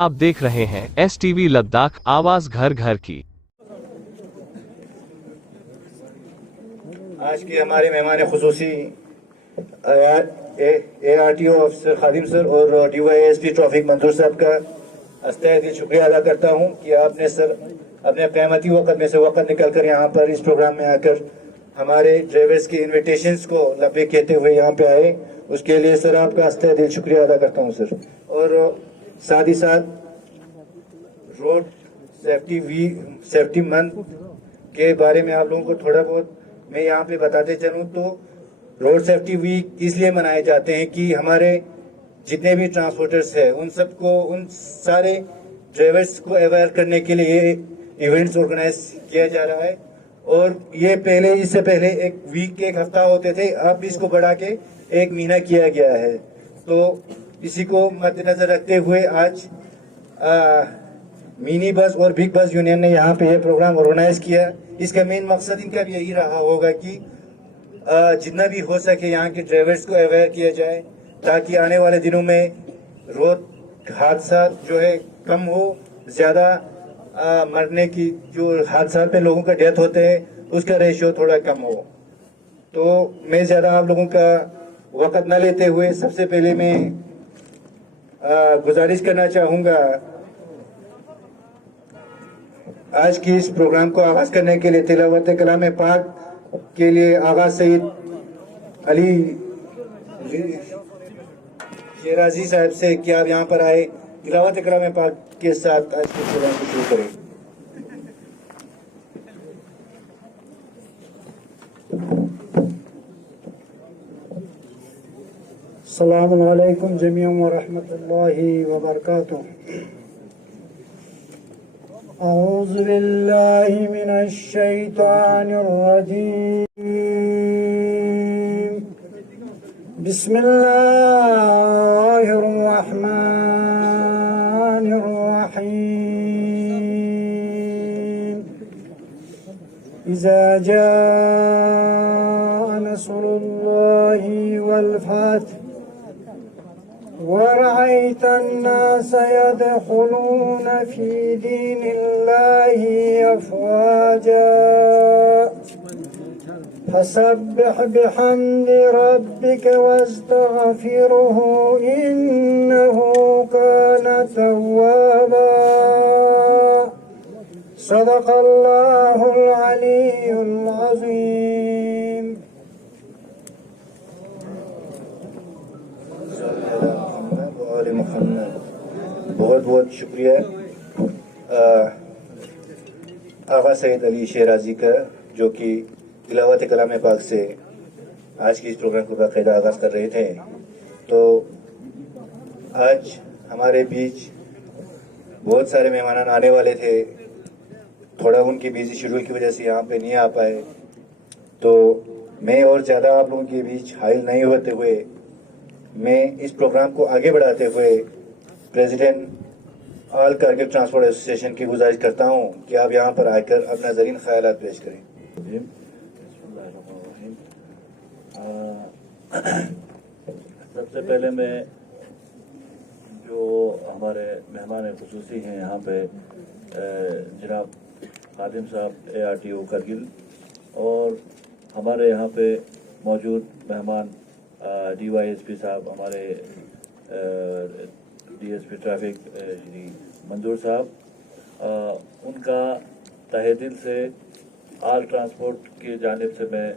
आप देख रहे हैं STV लद्दाख, आवाज घर घर की। आज के हमारे मेहमान खुसूसी ARTO अफसर खादिम सर और DYSP ट्रैफिक मंजूर साहब का अस्ते दिल शुक्रिया अदा करता हूं कि आपने सर अपने क़यामती वक़्त में से वक़्त निकल कर यहाँ पर इस प्रोग्राम में आकर हमारे ड्राइवर्स की इन्विटेशंस को लब्बे कहते हुए यहाँ पे आए। उसके लिए सर आपका अस्ते दिल शुक्रिया अदा करता हूँ सर। और साथ ही साथ रोड सेफ्टी मंथ के बारे में आप लोगों को थोड़ा बहुत मैं यहाँ पे बताते चलूँ तो रोड सेफ्टी वीक इसलिए मनाए जाते हैं कि हमारे जितने भी ट्रांसपोर्टर्स हैं उन सबको उन सारे ड्राइवर्स को अवेयर करने के लिए इवेंट्स ऑर्गेनाइज किया जा रहा है। और ये पहले इससे पहले एक वीक के एक हफ्ता होते थे, अब इसको बढ़ा के एक महीना किया गया है। तो इसी को मद्देनजर रखते हुए आज मिनी बस और बिग बस यूनियन ने यहाँ पे ये प्रोग्राम ऑर्गेनाइज किया। इसका मेन मकसद इनका भी यही रहा होगा कि जितना भी हो सके यहाँ के ड्राइवर्स को अवेयर किया जाए ताकि आने वाले दिनों में रोड हादसा जो है कम हो, ज़्यादा मरने की जो हादसा पे लोगों का डेथ होते हैं उसका रेशियो थोड़ा कम हो। तो मैं ज़्यादा आप लोगों का वक़्त न लेते हुए सबसे पहले मैं गुजारिश करना चाहूँगा आज की इस प्रोग्राम को आगाज़ करने के लिए तिलावत कलाम पाक के लिए आगा सईद अली शेराजी साहब से कि आप यहाँ पर आए तिलावत कलाम पाक के साथ आज के प्रोग्राम को शुरू करें। अस्सलामु अलैकुम जमीअन व रहमतुल्लाहि व बरकातुहू। अऊज़ु बिल्लाहि मिनश शैतानिर रजीम। बिस्मिल्लाहिर रहमानिर रहीम। इज़ा जाअ नस्रुल्लाहि वल फथ ورأيت الناس يدخلون في دين الله أفواجا فسبح بحمد ربك واستغفره إنه كان توابا صدق الله العلي العظيم. बहुत बहुत शुक्रिया आगा सईद अली शेराजी का जो कि तिलावत कलाम पाक से आज की इस प्रोग्राम को बाकायदा आगाज़ कर रहे थे। तो आज हमारे बीच बहुत सारे मेहमान आने वाले थे, थोड़ा उनकी बिजी शेड्यूल की वजह से यहाँ पे नहीं आ पाए। तो मैं और ज़्यादा आप लोगों के बीच हाइल नहीं होते हुए मैं इस प्रोग्राम को आगे बढ़ाते हुए president all Kargil transport association की गुजारिश करता हूं कि आप यहां पर आकर अपना ज़रीन ख्यालात पेश करें। सबसे पहले मैं जो हमारे मेहमान खुसूसी हैं यहाँ पे जनाब खादिम साहब ARTO कारगिल और हमारे यहाँ पे मौजूद मेहमान DYSP साहब, हमारे DSP ट्रैफिक श्री मंजूर साहब, उनका तहे दिल से आल ट्रांसपोर्ट की जानिब से मैं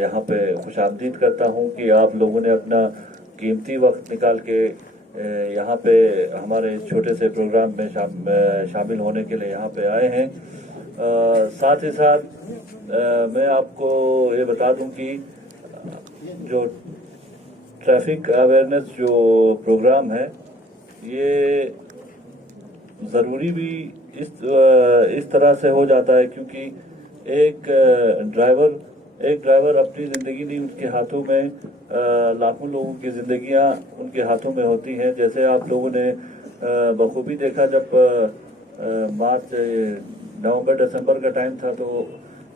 यहाँ पे खुशामदीद करता हूँ कि आप लोगों ने अपना कीमती वक्त निकाल के यहाँ पे हमारे इस छोटे से प्रोग्राम में शामिल होने के लिए यहाँ पे आए हैं। साथ ही साथ मैं आपको ये बता दूँ कि जो ट्रैफिक अवेयरनेस जो प्रोग्राम है ये ज़रूरी भी इस तरह से हो जाता है क्योंकि एक ड्राइवर अपनी ज़िंदगी नहीं, उसके हाथों में लाखों लोगों की ज़िंदगियां उनके हाथों में होती हैं। जैसे आप लोगों ने बखूबी देखा जब मार्च नवंबर दिसंबर का टाइम था तो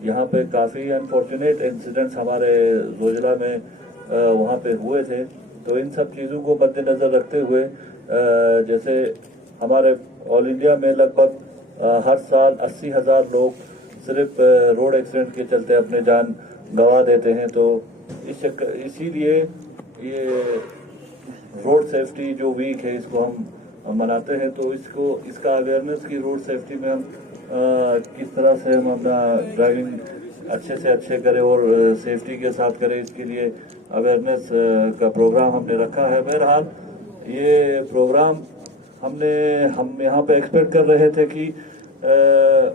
यहाँ पे काफ़ी अनफॉर्चुनेट इंसिडेंट्स हमारे जोजिला में वहाँ पे हुए थे। तो इन सब चीज़ों को मद्देनज़र रखते हुए जैसे हमारे ऑल इंडिया में लगभग हर साल 80,000 लोग सिर्फ रोड एक्सीडेंट के चलते अपने जान गंवा देते हैं। तो इसीलिए ये रोड सेफ्टी जो वीक है इसको हम मनाते हैं। तो इसका अवेयरनेस की रोड सेफ्टी में हम किस तरह से हम अपना ड्राइविंग अच्छे से अच्छे करें और सेफ्टी के साथ करें, इसके लिए अवेयरनेस का प्रोग्राम हमने रखा है। बहरहाल ये प्रोग्राम हम यहाँ पे एक्सपेक्ट कर रहे थे कि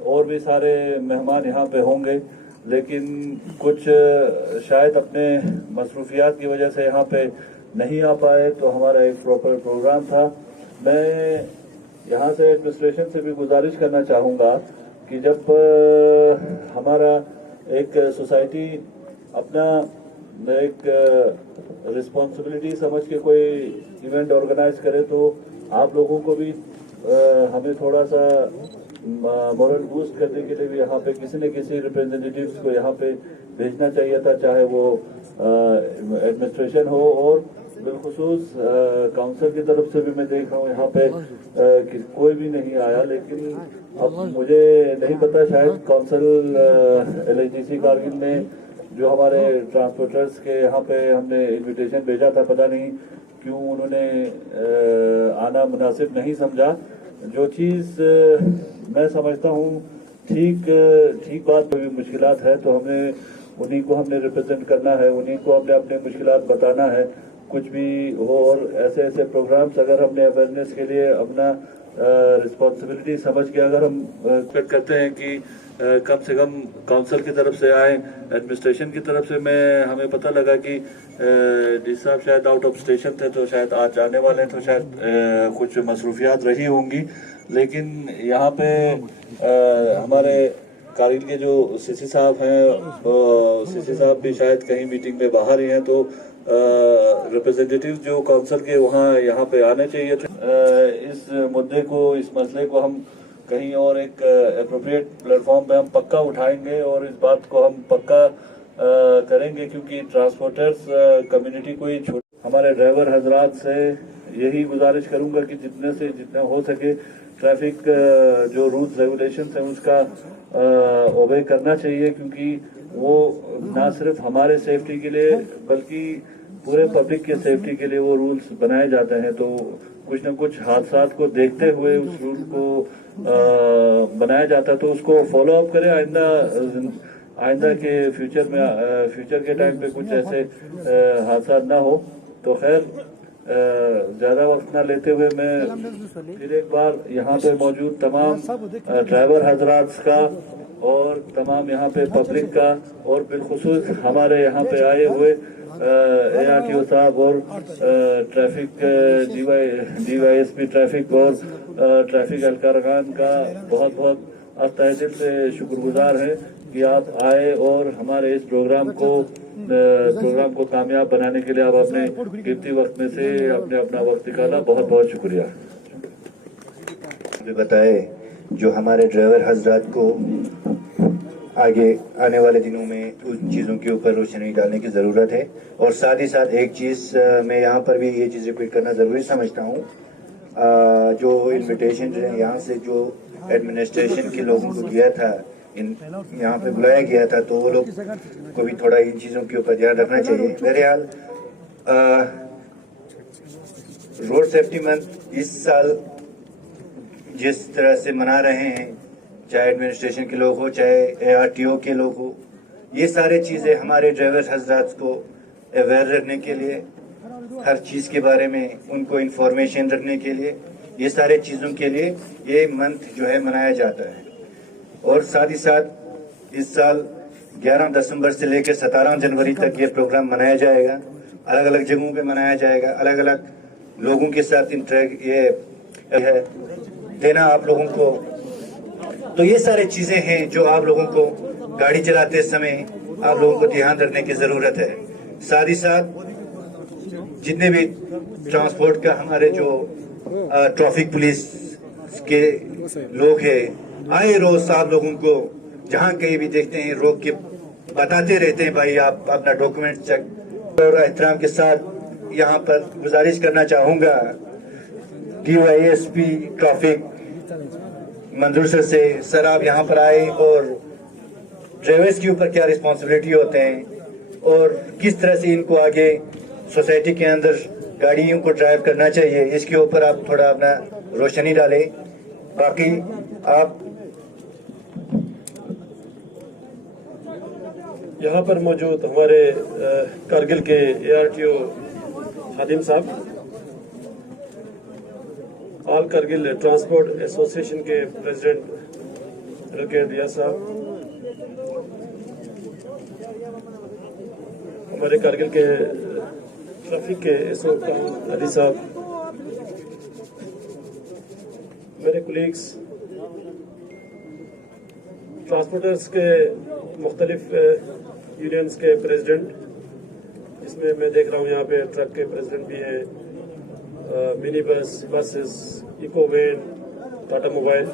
और भी सारे मेहमान यहाँ पे होंगे, लेकिन कुछ शायद अपने मसरूफियात की वजह से यहाँ पे नहीं आ पाए। तो हमारा एक प्रॉपर प्रोग्राम था। मैं यहाँ से एडमिनिस्ट्रेशन से भी गुजारिश करना चाहूँगा कि जब हमारा एक सोसाइटी अपना एक रिस्पॉन्सिबिलिटी समझ के कोई इवेंट ऑर्गेनाइज करे तो आप लोगों को भी हमें थोड़ा सा मॉरल बूस्ट करने के लिए भी यहाँ पे किसी न किसी रिप्रेजेंटेटिव्स को यहाँ पे भेजना चाहिए था, चाहे वो एडमिनिस्ट्रेशन हो और बिलखुसूस काउंसिल की तरफ से भी मैं देख रहा हूँ यहाँ पे कोई भी नहीं आया। लेकिन अब मुझे नहीं पता, शायद काउंसिल LIGC कारगिल में जो हमारे ट्रांसपोर्टर्स के यहाँ पे हमने इनविटेशन भेजा था, पता नहीं क्यों उन्होंने आना मुनासिब नहीं समझा। जो चीज़ मैं समझता हूँ ठीक बात में भी मुश्किलात है, तो उन्हीं को हमने रिप्रेजेंट करना है, उन्हीं को हमने अपने मुश्किलात बताना है, कुछ भी हो। और ऐसे प्रोग्राम्स अगर हमने अवेयरनेस के लिए अपना रिस्पॉन्सिबिलिटी समझ के अगर हम एक्सपेक्ट करते हैं कि कम से कम काउंसिल की तरफ से आए, एडमिनिस्ट्रेशन की तरफ से हमें पता लगा कि डी साहब शायद आउट ऑफ स्टेशन थे, तो शायद आज आने वाले हैं, तो शायद कुछ मसरूफियात रही होंगी। लेकिन यहाँ पे हमारे कारगिल के जो CC साहब हैं, CC साहब भी शायद कहीं मीटिंग में बाहर ही हैं, तो रिप्रेजेंटेटिव जो काउंसिल के वहाँ यहाँ पे आने चाहिए थे। इस मुद्दे को, इस मसले को हम कहीं और एक एप्रोप्रिएट प्लेटफॉर्म पे हम पक्का उठाएंगे और इस बात को हम पक्का करेंगे, क्योंकि ट्रांसपोर्टर्स कम्युनिटी को ही हमारे ड्राइवर हजरात से यही गुजारिश करूंगा कि जितना हो सके ट्रैफिक जो रूल्स रेगुलेशंस हैं उसका ओबे करना चाहिए, क्योंकि वो ना सिर्फ हमारे सेफ्टी के लिए बल्कि पूरे पब्लिक के सेफ्टी के लिए वो रूल्स बनाए जाते हैं। तो कुछ न कुछ हादसात को देखते हुए उस रूल को बनाया जाता है, तो उसको फॉलो अप करें। आइंदा के फ्यूचर के टाइम पे कुछ ऐसे हादसा ना हो। तो खैर ज़्यादा वक्त ना लेते हुए मैं फिर एक बार यहाँ पे मौजूद तमाम ड्राइवर हजरात का और तमाम यहाँ पे पब्लिक का और बिलखुसूस हमारे यहाँ पे आए हुए ARTO साहब और ट्रैफिक DYSP ट्रैफिक और ट्रैफिक एहलकारान का बहुत बहुत तहे दिल से शुक्रगुजार है कि आप आए और हमारे इस प्रोग्राम को कामयाब बनाने के लिए आप अपने कीमती वक्त में से अपना वक्त निकाला। बहुत बहुत शुक्रिया। बताए जो हमारे ड्राइवर हजरात को आगे आने वाले दिनों में उन चीज़ों के ऊपर रोशनी डालने की ज़रूरत है। और साथ ही साथ एक चीज़ मैं यहाँ पर भी ये चीज़ रिपीट करना ज़रूरी समझता हूँ, जो इन्विटेशन यहाँ से जो एडमिनिस्ट्रेशन के लोगों को किया था, यहाँ पे बुलाया गया था, तो वो लोग को भी थोड़ा इन चीज़ों के ऊपर ध्यान रखना चाहिए। बहरहाल रोड सेफ्टी मंथ इस साल जिस तरह से मना रहे हैं, चाहे एडमिनिस्ट्रेशन के लोग हो चाहे ARTO के लोग हो, ये सारे चीज़ें हमारे ड्राइवर हजरात को अवेयर रखने के लिए, हर चीज़ के बारे में उनको इंफॉर्मेशन रखने के लिए, ये सारे चीज़ों के लिए ये मंथ जो है मनाया जाता है। और साथ ही साथ इस साल 11 दिसंबर से लेकर 17 जनवरी तक ये प्रोग्राम मनाया जाएगा। अलग अलग जगहों पे मनाया जाएगा, अलग अलग लोगों के साथ ये है देना आप लोगों को। तो ये सारी चीज़ें हैं जो आप लोगों को गाड़ी चलाते समय आप लोगों को ध्यान रखने की ज़रूरत है। साथ ही साथ जितने भी ट्रांसपोर्ट का हमारे जो ट्रैफिक पुलिस के लोग हैं, आए रोज आप लोगों को जहाँ कहीं भी देखते हैं रोक के बताते रहते हैं, भाई आप अपना डॉक्यूमेंट चेक। और एहतराम के साथ यहाँ पर गुजारिश करना चाहूँगा DYSP ट्रैफिक मंजूर सर आप यहाँ पर आए और ड्राइवर्स के ऊपर क्या रिस्पॉन्सिबिलिटी होते हैं और किस तरह से इनको आगे सोसाइटी के अंदर गाड़ियों को ड्राइव करना चाहिए, इसके ऊपर आप थोड़ा अपना रोशनी डालें। बाकी आप यहाँ पर मौजूद हमारे कारगिल के ARTO खादिम साहब, ऑल कारगिल ट्रांसपोर्ट एसोसिएशन के प्रेसिडेंट रकेट रियाज साहब, हमारे कारगिल के ट्रैफिक के SO अली साहब, मेरे कोलीग्स, ट्रांसपोर्टर्स के मुख्तलिफ यूनियंस के प्रेसिडेंट, जिसमें मैं देख रहा हूँ यहाँ पे ट्रक के प्रेसिडेंट भी हैं, mini bus, buses, eco van, Tata mobile,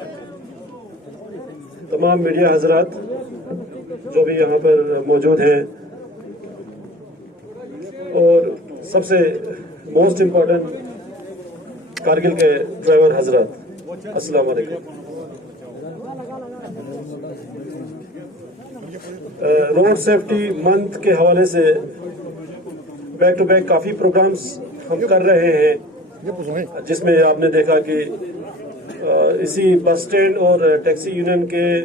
तमाम मीडिया हजरात जो भी यहाँ पर मौजूद हैं, और सबसे मोस्ट इम्पोर्टेंट कारगिल के ड्राइवर हजरात, अस्सलाम वालेकुम। रोड सेफ्टी मंथ के हवाले से बैक टू बैक काफ़ी प्रोग्राम्स हम कर रहे हैं, जिसमें आपने देखा कि इसी बस स्टैंड और टैक्सी यूनियन के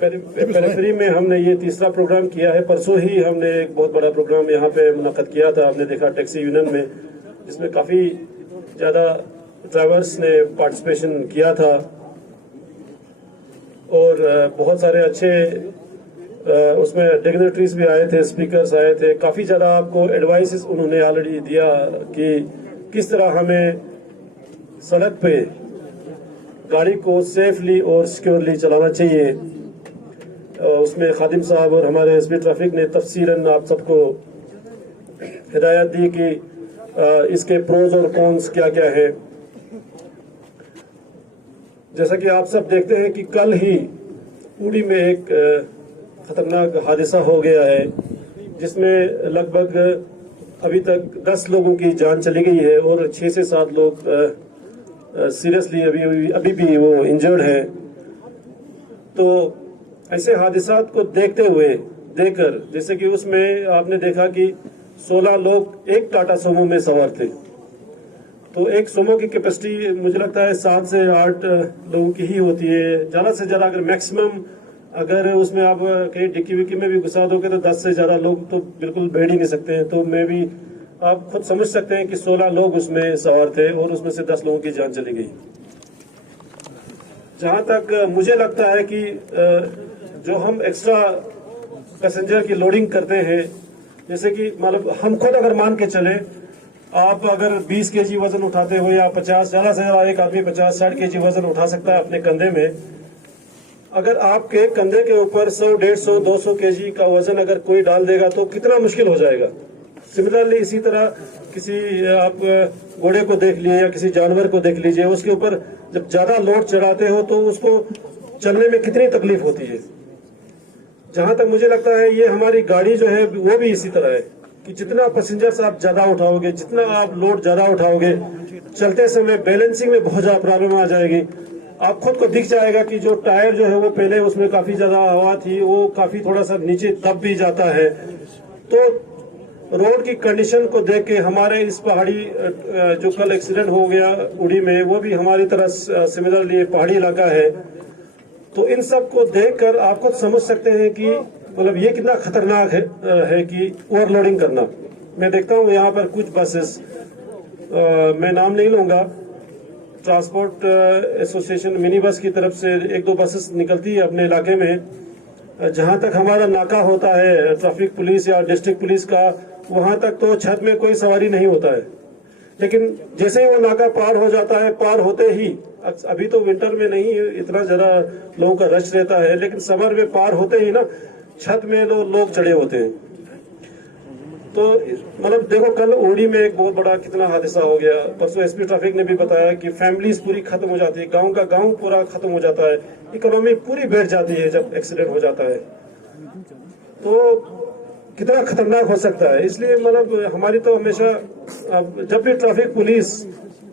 पेरिफेरी में हमने ये तीसरा प्रोग्राम किया है। परसों ही हमने एक बहुत बड़ा प्रोग्राम यहाँ पे मुनक्कद किया था, आपने देखा टैक्सी यूनियन में, जिसमें काफ़ी ज़्यादा ड्राइवर्स ने पार्टिसिपेशन किया था और बहुत सारे अच्छे उसमें डिग्नेटरीज भी आए थे, स्पीकर्स आए थे, काफ़ी ज़्यादा आपको एडवाइसेस उन्होंने ऑलरेडी दिया कि किस तरह हमें सड़क पे गाड़ी को सेफली और सिक्योरली चलाना चाहिए। उसमें खादिम साहब और हमारे SP ट्रैफिक ने तफसीलन आप सबको हिदायत दी कि इसके प्रोज और कॉन्स क्या क्या है। जैसा कि आप सब देखते हैं कि कल ही उड़ी में एक खतरनाक हादसा हो गया है, जिसमें लगभग अभी तक 10 लोगों की जान चली गई है और 6 से 7 लोग सीरियसली अभी भी वो इंजर्ड है। तो ऐसे हादसात को देखकर जैसे कि उसमें आपने देखा कि 16 लोग एक टाटा सोमो में सवार थे, तो एक सोमो की कैपेसिटी मुझे लगता है 7 से 8 लोगों की ही होती है। ज़्यादा से ज़्यादा अगर मैक्सिमम अगर उसमें आप कहीं डिक्की विक्की में भी घुसा दोगे तो 10 से ज़्यादा लोग तो बिल्कुल बैठ ही नहीं सकते हैं। तो मैं भी आप खुद समझ सकते हैं कि 16 लोग उसमें सवार थे और उसमें से 10 लोगों की जान चली गई। जहाँ तक मुझे लगता है कि जो हम एक्स्ट्रा पैसेंजर की लोडिंग करते हैं, जैसे कि मतलब हम खुद अगर मान के चले, आप अगर 20 kg वजन उठाते हो या 50, ज़्यादा से ज़्यादा एक आदमी 50-60 kg वजन उठा सकता है अपने कंधे में। अगर आपके कंधे के ऊपर 100, 150, 200 kg का वजन अगर कोई डाल देगा तो कितना मुश्किल हो जाएगा। सिमिलरली इसी तरह किसी आप घोड़े को देख लीजिए या किसी जानवर को देख लीजिए, उसके ऊपर जब ज़्यादा लोड चढ़ाते हो तो उसको चलने में कितनी तकलीफ होती है। जहाँ तक मुझे लगता है ये हमारी गाड़ी जो है वो भी इसी तरह है कि जितना पैसेंजर्स आप ज़्यादा उठाओगे, जितना आप लोड ज़्यादा उठाओगे, चलते समय बैलेंसिंग में बहुत ज़्यादा प्रॉब्लम आ जाएगी। आप खुद को दिख जाएगा कि जो टायर जो है वो पहले उसमें काफ़ी ज़्यादा हवा थी, वो काफ़ी थोड़ा सा नीचे दब भी जाता है। तो रोड की कंडीशन को देख के हमारे इस पहाड़ी जो कल एक्सीडेंट हो गया उड़ी में, वो भी हमारी तरह सिमिलरली पहाड़ी इलाका है। तो इन सब को देखकर आप खुद समझ सकते हैं कि मतलब ये कितना खतरनाक है कि ओवरलोडिंग करना। मैं देखता हूँ यहाँ पर कुछ बसेस, मैं नाम नहीं लूँगा, ट्रांसपोर्ट एसोसिएशन मिनी बस की तरफ से 1-2 बसेस निकलती है अपने इलाके में। जहाँ तक हमारा नाका होता है ट्रैफिक पुलिस या डिस्ट्रिक्ट पुलिस का, वहाँ तक तो छत में कोई सवारी नहीं होता है, लेकिन जैसे ही वो नाका पार हो जाता है, पार होते ही, अभी तो विंटर में नहीं इतना ज़्यादा लोगों का रश रहता है, लेकिन समर में पार होते ही ना छत में लोग चढ़े होते हैं। तो मतलब देखो कल उड़ी में एक बहुत बड़ा कितना हादसा हो गया। परसों SP ट्रैफिक ने भी बताया कि फैमिलीज पूरी खत्म हो जाती है, गांव का गांव पूरा खत्म हो जाता है, इकोनॉमी पूरी बैठ जाती है जब एक्सीडेंट हो जाता है। तो कितना खतरनाक हो सकता है। इसलिए मतलब हमारी तो हमेशा अब जब भी ट्रैफिक पुलिस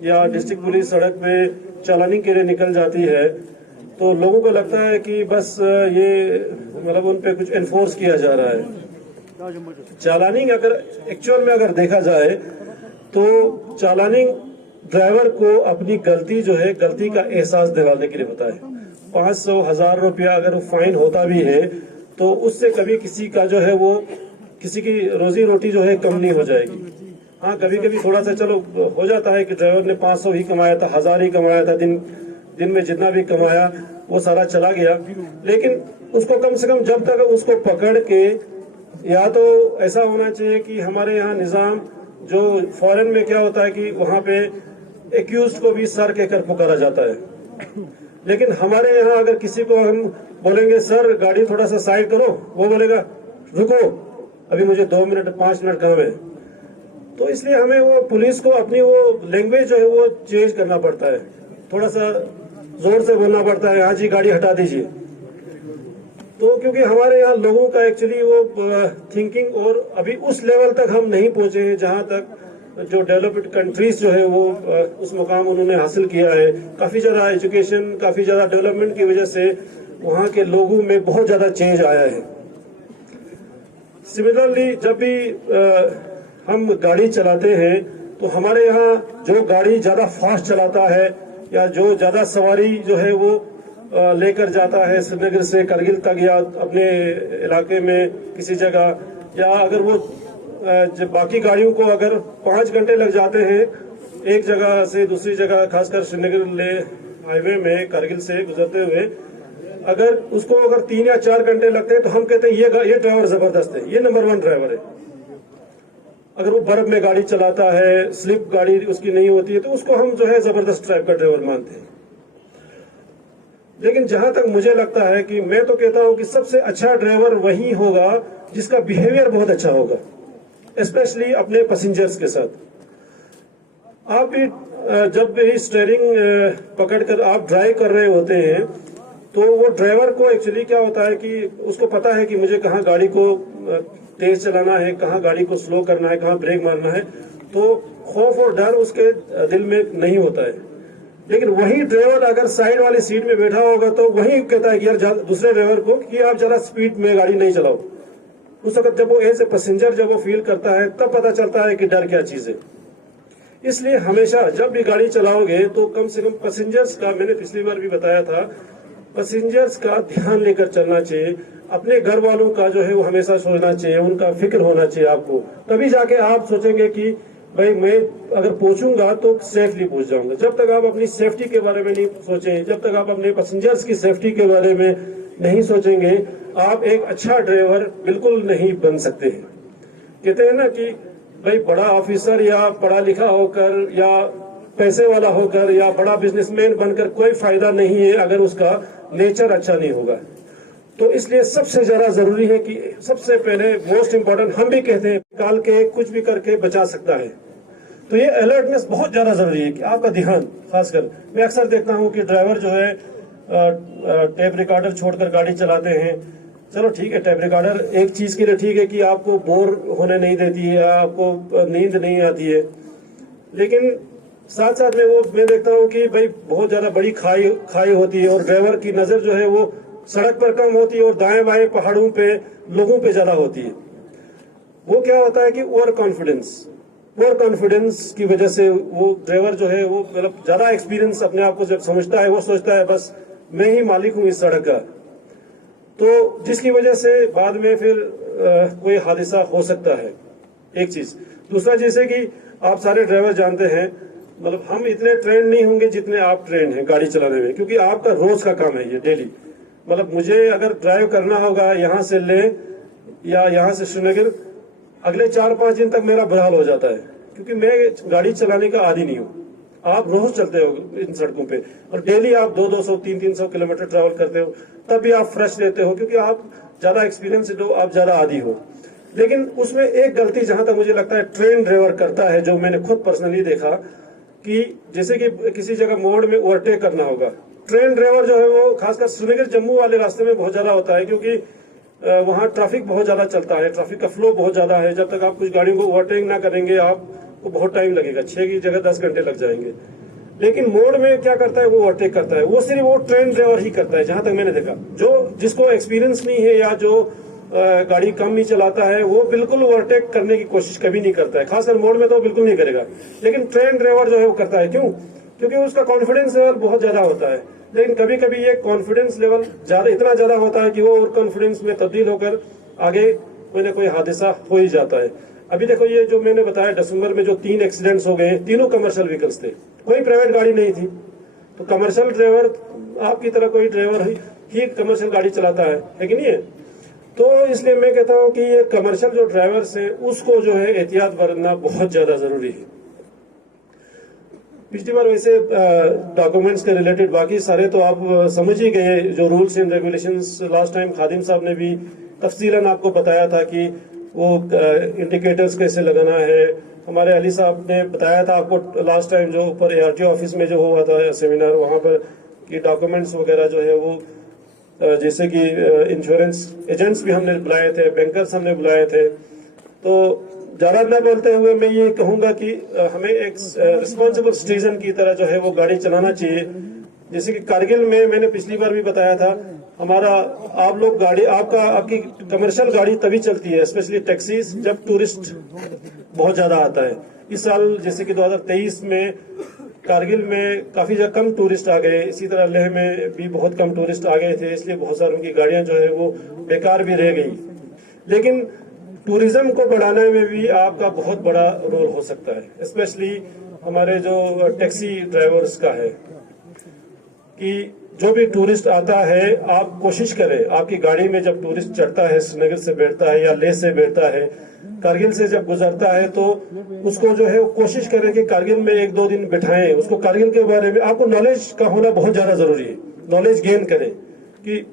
या डिस्ट्रिक्ट पुलिस सड़क पे चालानी के लिए निकल जाती है तो लोगों को लगता है कि बस ये मतलब उन पे कुछ एनफोर्स किया जा रहा है। चालानिंग अगर एक्चुअल में अगर देखा जाए तो चालानिंग ड्राइवर को अपनी गलती जो है गलती का एहसास दिलाने के लिए होता है। 500-1000 रुपया अगर फाइन होता भी है तो उससे कभी किसी का जो है वो किसी की रोजी रोटी जो है कम नहीं हो जाएगी। हाँ, कभी कभी थोड़ा सा चलो हो जाता है कि ड्राइवर ने 500 ही कमाया था, 1000 ही कमाया था, दिन में जितना भी कमाया वो सारा चला गया, लेकिन उसको कम से कम जब तक उसको पकड़ के, या तो ऐसा होना चाहिए कि हमारे यहाँ निजाम जो फॉरेन में क्या होता है कि वहाँ पे एक्यूज्ड को भी सर कहकर पुकारा जाता है, लेकिन हमारे यहाँ अगर किसी को हम बोलेंगे सर गाड़ी थोड़ा सा साइड करो, वो बोलेगा रुको अभी मुझे 2 मिनट 5 मिनट काम है। तो इसलिए हमें वो पुलिस को अपनी वो लैंग्वेज जो है वो चेंज करना पड़ता है, थोड़ा सा जोर से बोलना पड़ता है, हाँ जी गाड़ी हटा दीजिए। तो क्योंकि हमारे यहाँ लोगों का एक्चुअली वो थिंकिंग और अभी उस लेवल तक हम नहीं पहुंचे हैं जहां तक जो डेवलप्ड कंट्रीज जो है वो उस मुकाम उन्होंने हासिल किया है। काफी ज्यादा एजुकेशन, काफी ज्यादा डेवलपमेंट की वजह से वहाँ के लोगों में बहुत ज्यादा चेंज आया है। सिमिलरली जब भी हम गाड़ी चलाते हैं तो हमारे यहाँ जो गाड़ी ज्यादा फास्ट चलाता है या जो ज्यादा सवारी जो है वो लेकर जाता है श्रीनगर से करगिल तक या अपने इलाके में किसी जगह, या अगर वो बाकी गाड़ियों को अगर 5 घंटे लग जाते हैं एक जगह से दूसरी जगह, खासकर श्रीनगर ले हाईवे में करगिल से गुजरते हुए, अगर उसको अगर 3 या 4 घंटे लगते हैं तो हम कहते हैं ये ड्राइवर जबरदस्त है, ये नंबर 1 ड्राइवर है। अगर वो बर्फ में गाड़ी चलाता है, स्लिप गाड़ी उसकी नहीं होती है, तो उसको हम जो है जबरदस्त टाइप का ड्राइवर मानते हैं। लेकिन जहां तक मुझे लगता है कि मैं तो कहता हूं कि सबसे अच्छा ड्राइवर वही होगा जिसका बिहेवियर बहुत अच्छा होगा, स्पेशली अपने पैसेंजर्स के साथ। आप भी जब भी स्टीयरिंग पकड़कर आप ड्राइव कर रहे होते हैं तो वो ड्राइवर को एक्चुअली क्या होता है कि उसको पता है कि मुझे कहाँ गाड़ी को तेज चलाना है, कहाँ गाड़ी को स्लो करना है, कहाँ ब्रेक मारना है, तो खौफ और डर उसके दिल में नहीं होता है। लेकिन वही ड्राइवर अगर साइड वाली सीट में बैठा होगा तो वही कहता है कि यार दूसरे ड्राइवर को कि आप जरा स्पीड में गाड़ी नहीं चलाओ। उस वक्त जब वो एज ए पैसेंजर जब वो फील करता है तब पता चलता है कि डर क्या चीज है। इसलिए हमेशा जब भी गाड़ी चलाओगे तो कम से कम पैसेंजर्स का, मैंने पिछली बार भी बताया था, पैसेंजर्स का ध्यान लेकर चलना चाहिए। अपने घर वालों का जो है वो हमेशा सोचना चाहिए, उनका फिक्र होना चाहिए आपको, तभी जाके आप सोचेंगे कि भाई मैं अगर पहुंचूंगा तो सेफली पहुंच जाऊंगा। जब तक आप अपनी सेफ्टी के बारे में नहीं सोचें, जब तक आप अपने पैसेंजर्स की सेफ्टी के बारे में नहीं सोचेंगे, आप एक अच्छा ड्राइवर बिल्कुल नहीं बन सकते हैं। कहते हैं ना कि भाई बड़ा ऑफिसर या पढ़ा लिखा होकर या पैसे वाला होकर या बड़ा बिजनेसमैन बनकर कोई फायदा नहीं है अगर उसका नेचर अच्छा नहीं होगा। तो इसलिए सबसे ज्यादा जरूरी है कि सबसे पहले मोस्ट इम्पोर्टेंट, हम भी कहते हैं निकाल के कुछ भी करके बचा सकता है, तो ये अलर्टनेस बहुत ज्यादा जरूरी है कि आपका ध्यान, खासकर मैं अक्सर देखता हूं कि ड्राइवर जो है टेप रिकॉर्डर छोड़कर गाड़ी चलाते हैं। चलो ठीक है, टेप रिकॉर्डर एक चीज के लिए ठीक है कि आपको बोर होने नहीं देती है, आपको नींद नहीं आती है, लेकिन साथ साथ में वो मैं देखता हूँ कि भाई बहुत ज्यादा बड़ी खाई होती है और ड्राइवर की नजर जो है वो सड़क पर कम होती है और दाएं बाएं पहाड़ों पे लोगों पे ज्यादा होती है। वो क्या होता है कि ओवर कॉन्फिडेंस की वजह से वो ड्राइवर जो है वो मतलब ज्यादा एक्सपीरियंस अपने आप को जब समझता है, वो सोचता है बस मैं ही मालिक हूं इस सड़क का, तो जिसकी वजह से बाद में फिर कोई हादसा हो सकता है। एक चीज, दूसरा जैसे कि आप सारे ड्राइवर जानते हैं, मतलब हम इतने ट्रेंड नहीं होंगे जितने आप ट्रेंड हैं गाड़ी चलाने में, क्योंकि आपका रोज का काम है ये, डेली। मतलब मुझे अगर ड्राइव करना होगा यहाँ से ले या यहाँ से श्रीनगर, अगले 4-5 दिन तक मेरा बुरा हाल हो जाता है, क्योंकि मैं गाड़ी चलाने का आदी नहीं हूँ। आप रोज चलते हो इन सड़कों पे और डेली आप 200-200, 300-300 किलोमीटर ट्रैवल करते हो, तब भी आप फ्रेश रहते हो क्योंकि आप ज्यादा एक्सपीरियंस हो, आप ज्यादा आदी हो। लेकिन उसमें एक गलती जहां तक मुझे लगता है ट्रेन ड्राइवर करता है, जो मैंने खुद पर्सनली देखा, कि जैसे कि किसी जगह मोड़ में ओवरटेक करना होगा, ट्रेन ड्राइवर जो है वो खासकर श्रीनगर जम्मू वाले रास्ते में बहुत ज्यादा होता है, क्योंकि वहाँ ट्रैफिक बहुत ज्यादा चलता है, ट्रैफिक का फ्लो बहुत ज्यादा है। जब तक आप कुछ गाड़ियों को ओवरटेक ना करेंगे, आप को बहुत टाइम लगेगा, 6 की जगह 10 घंटे लग जाएंगे। लेकिन मोड में क्या करता है, वो ओवरटेक करता है। वो सिर्फ वो ट्रेन ड्राइवर ही करता है, जहां तक मैंने देखा। जो जिसको एक्सपीरियंस नहीं है या जो गाड़ी कम ही चलाता है, वो बिल्कुल ओवरटेक करने की कोशिश कभी नहीं करता है, खासकर मोड में तो बिल्कुल नहीं करेगा। लेकिन ट्रेन ड्राइवर जो है वो करता है। क्यों? क्योंकि उसका कॉन्फिडेंस लेवल बहुत ज्यादा होता है। लेकिन कभी कभी ये कॉन्फिडेंस लेवल इतना ज्यादा होता है कि वो ओवर कॉन्फिडेंस में तब्दील होकर आगे कोई ना कोई हादसा हो ही जाता है। अभी देखो, ये जो मैंने बताया दिसंबर में जो 3 एक्सीडेंट्स हो गए, तीनों कमर्शियल व्हीकल्स थे, कोई प्राइवेट गाड़ी नहीं थी। तो कमर्शियल ड्राइवर, आपकी तरह कोई ड्राइवर ही कमर्शियल गाड़ी चलाता है कि नहीं है? तो इसलिए मैं कहता हूं कि ये कमर्शियल जो ड्राइवर्स है, उसको जो है एहतियात बरतना बहुत ज्यादा जरूरी है। पिछली बार वैसे डॉक्यूमेंट्स के रिलेटेड बाकी सारे तो आप समझ ही गए, जो rules and regulations. Last time Khadim साहब ने भी तफसीलन आपको बताया था कि वो इंडिकेटर्स कैसे लगाना है। हमारे अली साहब ने बताया था आपको लास्ट टाइम, जो ऊपर ARTO ऑफिस में जो हुआ था सेमिनार, वहां पर कि डॉक्यूमेंट्स वगैरह जो है वो जैसे कि इंश्योरेंस एजेंट्स भी हमने बुलाए थे, बैंकर्स हमने बुलाए थे। तो ज्यादा न बोलते हुए मैं ये कहूंगा कि हमें एक रिस्पॉन्सिबल सिटीजन की तरह जो है वो गाड़ी चलाना चाहिए। जैसे कि कारगिल में मैंने पिछली बार भी बताया था, हमारा आप लोग गाड़ी आपकी कमर्शियल गाड़ी तभी चलती है, स्पेशली टैक्सीज, जब टूरिस्ट बहुत ज्यादा आता है। इस साल जैसे कि 2023 में कारगिल में काफी ज्यादा कम टूरिस्ट आ गए, इसी तरह लेह में भी बहुत कम टूरिस्ट आ गए थे, इसलिए बहुत सारी उनकी गाड़ियां जो है वो बेकार भी रह गई। लेकिन टूरिज्म को बढ़ाने में भी आपका बहुत बड़ा रोल हो सकता है, स्पेशली हमारे जो टैक्सी ड्राइवर्स का है, कि जो भी टूरिस्ट आता है, आप कोशिश करें, आपकी गाड़ी में जब टूरिस्ट चढ़ता है, श्रीनगर से बैठता है या लेह से बैठता है, कारगिल से जब गुजरता है, तो उसको जो है वो कोशिश करें कि कारगिल में 1-2 दिन बिठाएं। उसको कारगिल के बारे में आपको नॉलेज का होना बहुत ज्यादा जरूरी है। नॉलेज गेन करें कि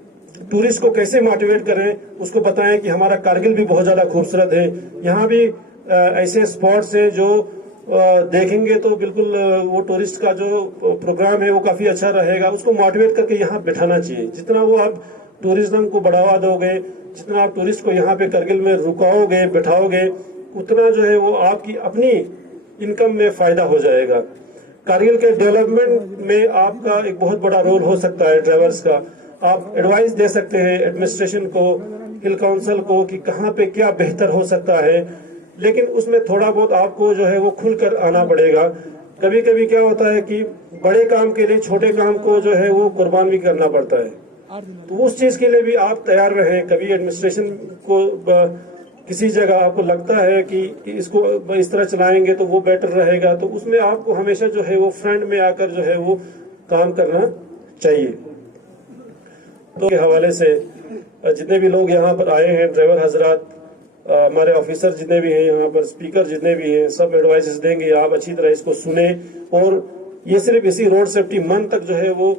टूरिस्ट को कैसे मोटिवेट करें, उसको बताएं कि हमारा कारगिल भी बहुत ज्यादा खूबसूरत है। यहाँ भी ऐसे स्पॉट्स हैं जो देखेंगे तो बिल्कुल वो टूरिस्ट का जो प्रोग्राम है वो काफी अच्छा रहेगा। उसको मोटिवेट करके यहाँ बिठाना चाहिए। जितना वो आप टूरिज्म को बढ़ावा दोगे, जितना आप टूरिस्ट को यहाँ पे कारगिल में रुकाओगे, बिठाओगे, उतना जो है वो आपकी अपनी इनकम में फायदा हो जाएगा। कारगिल के डेवलपमेंट में आपका एक बहुत बड़ा रोल हो सकता है ड्राइवर्स का। आप एडवाइस दे सकते हैं एडमिनिस्ट्रेशन को, हिल काउंसिल को, कि कहाँ पे क्या बेहतर हो सकता है। लेकिन उसमें थोड़ा बहुत आपको जो है वो खुलकर आना पड़ेगा। कभी कभी क्या होता है कि बड़े काम के लिए छोटे काम को जो है वो कुर्बान भी करना पड़ता है, तो उस चीज के लिए भी आप तैयार रहें। कभी एडमिनिस्ट्रेशन को किसी जगह आपको लगता है कि इसको इस तरह चलाएंगे तो वो बेटर रहेगा, तो उसमें आपको हमेशा जो है वो फ्रंट में आकर जो है वो काम करना चाहिए। तो के हवाले से जितने भी लोग यहाँ पर आए हैं, ड्राइवर हजरात, हमारे ऑफिसर जितने भी हैं यहाँ पर, स्पीकर जितने भी हैं, सब एडवाइसेस देंगे। आप अच्छी तरह इसको सुने और ये सिर्फ इसी रोड सेफ्टी मंथ तक जो है वो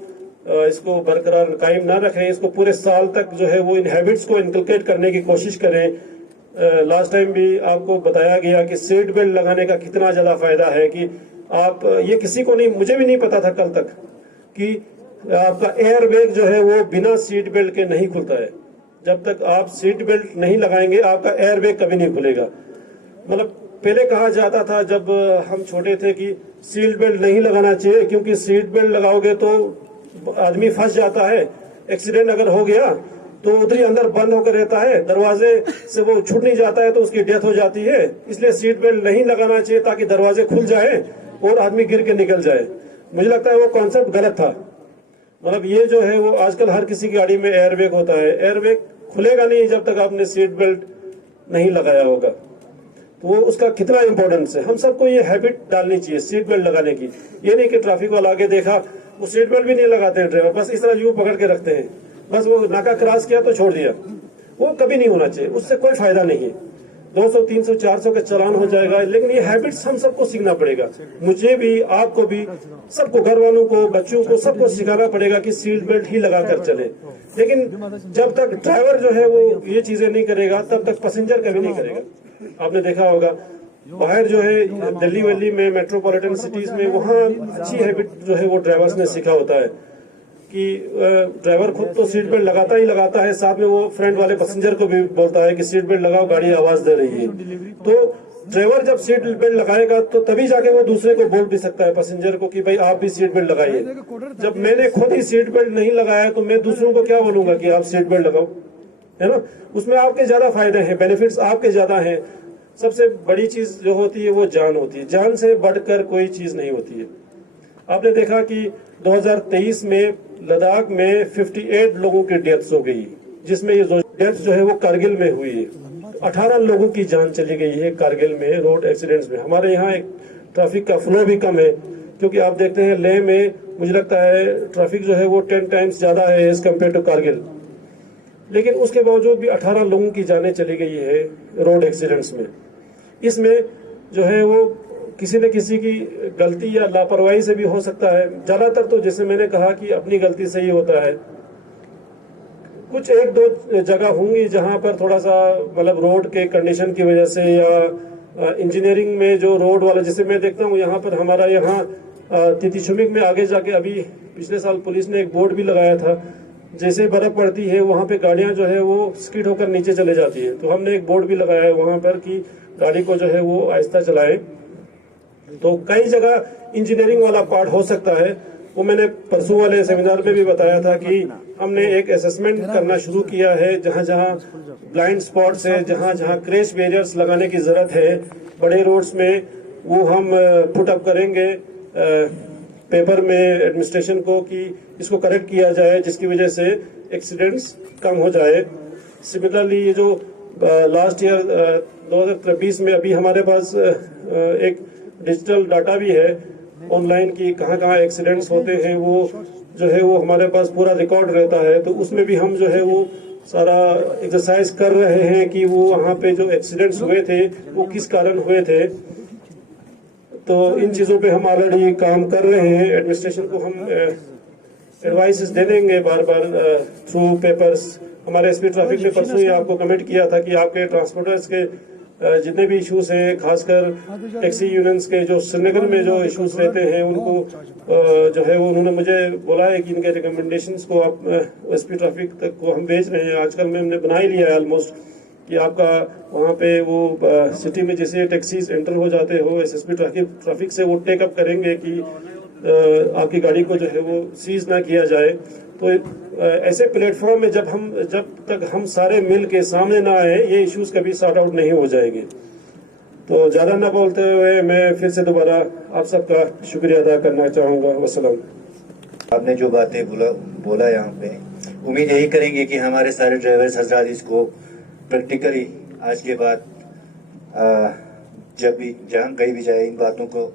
इसको बरकरार कायम ना रखें, इसको पूरे साल तक जो है वो इन हैबिट्स को इनकलकेट करने की कोशिश करें। लास्ट टाइम भी आपको बताया गया कि सीट बेल्ट लगाने का कितना ज्यादा फायदा है, कि आप ये किसी को नहीं, मुझे भी नहीं पता था कल तक, कि आपका एयर बैग जो है वो बिना सीट बेल्ट के नहीं खुलता है। जब तक आप सीट बेल्ट नहीं लगाएंगे आपका एयर बैग कभी नहीं खुलेगा। मतलब पहले कहा जाता था जब हम छोटे थे कि सीट बेल्ट नहीं लगाना चाहिए, क्योंकि सीट बेल्ट लगाओगे तो आदमी फंस जाता है, एक्सीडेंट अगर हो गया तो उधर ही अंदर बंद होकर रहता है, दरवाजे से वो छूट नहीं जाता है तो उसकी डेथ हो जाती है। इसलिए सीट बेल्ट नहीं लगाना चाहिए ताकि दरवाजे खुल जाए और आदमी गिर के निकल जाए। मुझे लगता है वो कॉन्सेप्ट गलत था। मतलब ये जो है वो आजकल हर किसी की गाड़ी में एयर बैग होता है, एयर बैग खुलेगा नहीं जब तक आपने सीट बेल्ट नहीं लगाया होगा। तो वो उसका कितना इंपॉर्टेंस है, हम सबको ये हैबिट डालनी चाहिए सीट बेल्ट लगाने की। ये नहीं कि ट्रैफिक वाला आगे देखा वो सीट बेल्ट भी नहीं लगाते हैं ड्राइवर, बस इस तरह यूं पकड़ के रखते हैं, बस वो नाका क्रॉस किया तो छोड़ दिया। वो कभी नहीं होना चाहिए, उससे कोई फायदा नहीं है। 200, 300, 400 का चालान हो जाएगा। लेकिन ये हैबिट्स हम सबको सीखना पड़ेगा, मुझे भी, आपको भी, सबको, घर वालों को, बच्चों को, सबको सिखाना पड़ेगा कि सीट बेल्ट ही लगा कर चले। लेकिन जब तक ड्राइवर जो है वो ये चीजें नहीं करेगा तब तक पैसेंजर कभी नहीं करेगा। आपने देखा होगा बाहर जो है दिल्ली वल्ली में, मेट्रोपॉलिटन सिटीज में, वहाँ अच्छी हैबिट जो है वो ड्राइवर्स ने सीखा होता है कि ड्राइवर खुद तो सीट बेल्ट लगाता ही लगाता है, साथ में वो फ्रंट वाले पैसेंजर को भी बोलता है कि सीट बेल्ट लगाओ, गाड़ी आवाज दे रही है। तो ड्राइवर जब सीट बेल्ट लगाएगा तो तभी जाके वो दूसरे को बोल भी सकता है पैसेंजर को कि भाई आप भी सीट बेल्ट लगाइए। जब मैंने खुद ही सीट बेल्ट नहीं लगाया तो मैं दूसरों को क्या बोलूंगा कि आप सीट बेल्ट लगाओ, है ना। उसमें आपके ज्यादा फायदे हैं, बेनिफिट्स आपके ज्यादा हैं। सबसे बड़ी चीज जो होती है वो जान होती है, जान से बढ़कर कोई चीज नहीं होती है। आपने देखा कि 2023 में लद्दाख में 58 लोगों की डेथ्स हो गई, जिसमें ये डेथ जो है वो कारगिल में हुई है। 18 लोगों की जान चली गई है कारगिल में रोड एक्सीडेंट्स में। हमारे यहाँ एक ट्रैफिक का फ्लो भी कम है, क्योंकि आप देखते हैं लेह में मुझे लगता है ट्रैफिक जो है वो 10 टाइम्स ज्यादा है एज कम्पेयर टू कारगिल, लेकिन उसके बावजूद भी 18 लोगों की जानें चली गई है रोड एक्सीडेंट्स में। इसमें जो है वो किसी न किसी की गलती या लापरवाही से भी हो सकता है। ज्यादातर तो जैसे मैंने कहा कि अपनी गलती से ही होता है। कुछ एक दो जगह होंगी जहां पर थोड़ा सा मतलब रोड के कंडीशन की वजह से या इंजीनियरिंग में जो रोड वाला, जैसे मैं देखता हूँ यहाँ पर हमारा यहाँ तितिचुमिक में आगे जाके अभी पिछले साल पुलिस ने एक बोर्ड भी लगाया था, जैसे बर्फ पड़ती है वहां पे गाड़ियां जो है वो स्किड होकर नीचे चले जाती है, तो हमने एक बोर्ड भी लगाया है वहां पर कि गाड़ी को जो है वो आहिस्ता चलाए। तो कई जगह इंजीनियरिंग वाला पार्ट हो सकता है, वो मैंने परसों वाले सेमिनार में भी बताया था कि हमने एक असेसमेंट करना शुरू किया है। जहां जहां ब्लाइंड स्पॉट्स है, जहां जहां क्रैश बैरियर्स लगाने की जरूरत है बड़े रोड्स में, वो हम पुट अप करेंगे पेपर में एडमिनिस्ट्रेशन को कि इसको करेक्ट किया जाए, जिसकी वजह से एक्सीडेंट्स कम हो जाए। सिमिलरली ये जो लास्ट ईयर 2023 में अभी हमारे पास एक डिजिटल डाटा भी है ऑनलाइन की कहाँ कहाँ एक्सीडेंट्स होते हैं, वो जो है वो हमारे पास पूरा रिकॉर्ड रहता है। तो उसमें भी हम जो है वो सारा एक्सरसाइज कर रहे हैं कि वो वहाँ पे जो एक्सीडेंट्स हुए थे वो किस कारण हुए थे। तो इन चीज़ों पे हम ऑलरेडी काम कर रहे हैं। एडमिनिस्ट्रेशन को हम एडवाइसेस दे देंगे बार बार थ्रू पेपर्स। हमारे एसपी ट्रैफिक ने परसों ही आपको कमेंट किया था कि आपके ट्रांसपोर्टर्स के जितने भी इश्यूज हैं, खासकर टैक्सी यूनियंस के जो श्रीनगर में जो इश्यूज रहते हैं, उनको जो है वो उन्होंने मुझे बोला है कि इनके रिकमेंडेशंस को आप एसपी ट्रैफिक तक को हम भेज रहे हैं। आजकल में हमने बना ही लिया है ऑलमोस्ट कि आपका वहाँ पे वो सिटी में जैसे टैक्सीज एंटर हो जाते हो, एसएसपी ट्रैफिक से वो टेकअप करेंगे कि आपकी गाड़ी को जो है वो सीज ना किया जाए। तो ऐसे प्लेटफॉर्म में जब तक हम सारे मिल के सामने ना आए, ये इश्यूज कभी सॉर्ट आउट नहीं हो जाएंगे। तो ज्यादा ना बोलते हुए मैं फिर से दोबारा आप सबका शुक्रिया अदा करना चाहूंगा। वसलाम। आपने जो बातें बोला यहाँ पे, उम्मीद यही करेंगे कि हमारे सारे ड्राइवर्स हजरात इसको प्रैक्टिकली आज के बाद जब भी जहाँ कहीं भी जाए इन बातों को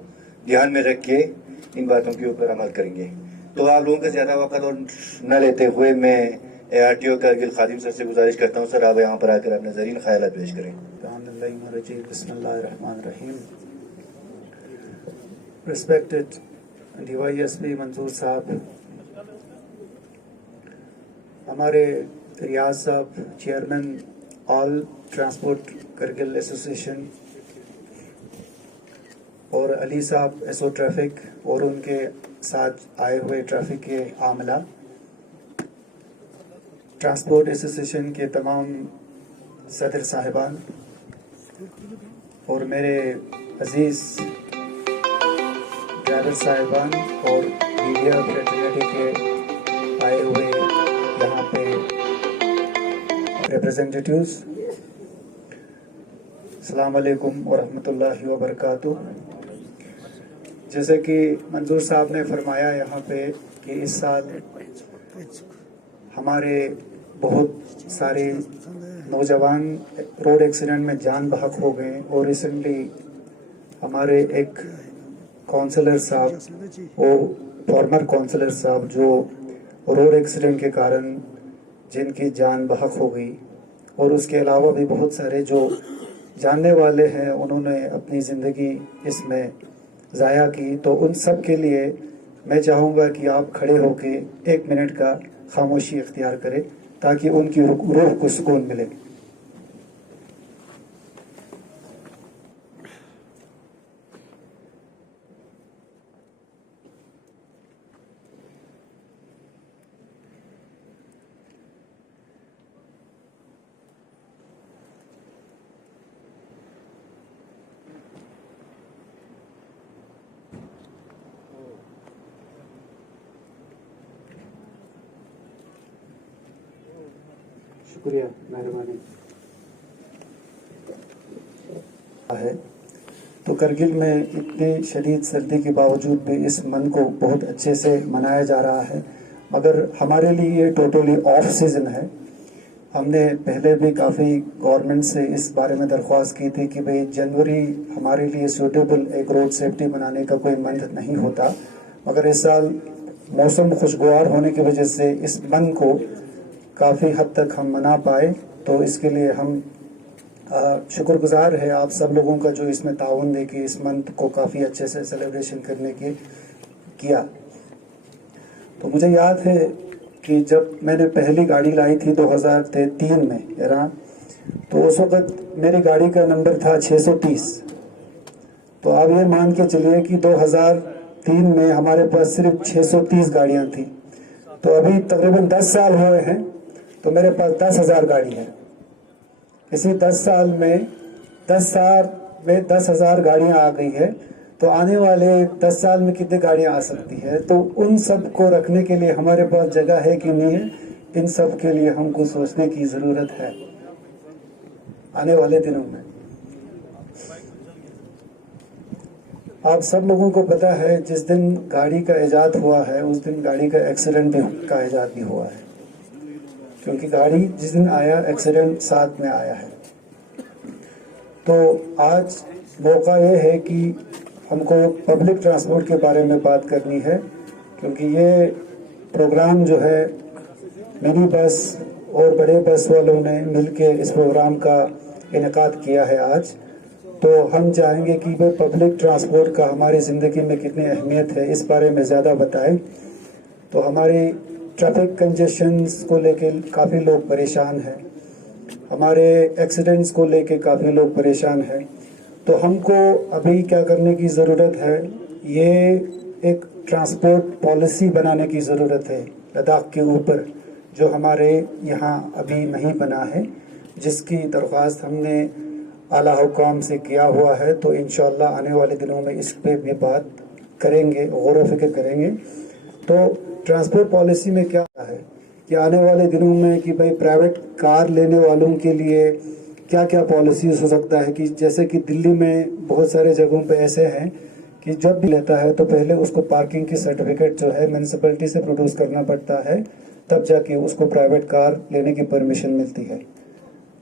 ध्यान में रख के इन बातों के ऊपर अमल करेंगे। तो आप लोगों का ज्यादा वक्त और न लेते हुए मैं ARTO कारगिल खादिम सर से गुजारिश करता हूँ, सर आप यहाँ पर आकर अपने ज़रीन ख्यालात पेश करें। Respected DYSP मंजूर साहब, हमारे रियाज साहब chairman all transport Kargil association, और अली साहब एसओ ट्रैफिक और उनके साथ आए हुए ट्रैफिक के आमला, ट्रांसपोर्ट एसोसिएशन के तमाम सदर साहिबान और मेरे अजीज ड्राइवर साहिबान और मीडिया फ्रेटर्निटी के आए हुए यहाँ पे रिप्रेजेंटेटिव्स, अस्सलाम वालेकुम व रहमतुल्लाहि व बरकातुहू। जैसे कि मंजूर साहब ने फरमाया यहाँ पे कि इस साल हमारे बहुत सारे नौजवान रोड एक्सीडेंट में जान बहक हो गए, और रिसेंटली हमारे एक काउंसलर साहब, वो फॉर्मर काउंसलर साहब जो रोड एक्सीडेंट के कारण जिनकी जान बहक हो गई, और उसके अलावा भी बहुत सारे जो जानने वाले हैं उन्होंने अपनी ज़िंदगी इसमें ज़ाया की। तो उन सब के लिए मैं चाहूँगा कि आप खड़े होके 1 मिनट का खामोशी इख्तियार करें ताकि उनकी रूह को सुकून मिले। शुक्रिया, मेहरबानी है। तो करगिल में इतनी शदीद सर्दी के बावजूद भी इस मन को बहुत अच्छे से मनाया जा रहा है, मगर हमारे लिए ये टोटली ऑफ सीज़न है। हमने पहले भी काफ़ी गवर्नमेंट से इस बारे में दरख्वास्त की थी कि भाई जनवरी हमारे लिए सूटेबल एक रोड सेफ्टी बनाने का कोई मंथ नहीं होता, मगर इस साल मौसम खुशगवार होने की वजह से इस मंथ को काफ़ी हद तक हम मना पाए। तो इसके लिए हम शुक्रगुजार है आप सब लोगों का जो इसमें ताउन दे के इस मंथ को काफ़ी अच्छे से सेलिब्रेशन करने के किया। तो मुझे याद है कि जब मैंने पहली गाड़ी लाई थी 2003 में ईरान, तो उस वक़्त मेरी गाड़ी का नंबर था 630। तो आप ये मान के चलिए कि 2003 में हमारे पास सिर्फ 630 गाड़ियाँ थी। तो अभी तकरीबन 10 साल हुए हैं, तो मेरे पास 10,000 गाड़ी है। इसी 10 साल में 10,000 गाड़ियाँ आ गई है। तो आने वाले 10 साल में कितनी गाड़ियाँ आ सकती है? तो उन सब को रखने के लिए हमारे पास जगह है कि नहीं है, इन सब के लिए हमको सोचने की ज़रूरत है आने वाले दिनों में। आप सब लोगों को पता है जिस दिन गाड़ी का ईजाद हुआ है उस दिन गाड़ी का एक्सीडेंट का ईजाद भी हुआ है, क्योंकि गाड़ी जिस दिन आया एक्सीडेंट साथ में आया है। तो आज मौका ये है कि हमको पब्लिक ट्रांसपोर्ट के बारे में बात करनी है, क्योंकि ये प्रोग्राम जो है मिनी बस और बड़े बस वालों ने मिलके इस प्रोग्राम का इनेकाद किया है आज। तो हम चाहेंगे कि वो पब्लिक ट्रांसपोर्ट का हमारी ज़िंदगी में कितनी अहमियत है इस बारे में ज़्यादा बताएं। तो हमारी ट्रैफिक कंजेशंस को लेके काफ़ी लोग परेशान हैं, हमारे एक्सीडेंट्स को लेके काफ़ी लोग परेशान हैं। तो हमको अभी क्या करने की ज़रूरत है, ये एक ट्रांसपोर्ट पॉलिसी बनाने की ज़रूरत है लद्दाख के ऊपर, जो हमारे यहाँ अभी नहीं बना है, जिसकी दरख्वास्त हमने आला हुकाम से किया हुआ है। तो इंशाअल्लाह आने वाले दिनों में इस पे भी बात करेंगे, गौर व फिक्र करेंगे। तो ट्रांसपोर्ट पॉलिसी में क्या है कि आने वाले दिनों में कि भाई प्राइवेट कार लेने वालों के लिए क्या क्या पॉलिसीज हो सकता है, कि जैसे कि दिल्ली में बहुत सारे जगहों पे ऐसे हैं कि जब भी लेता है तो पहले उसको पार्किंग की सर्टिफिकेट जो है म्यूनसिपैलिटी से प्रोड्यूस करना पड़ता है, तब जाके उसको प्राइवेट कार लेने की परमिशन मिलती है।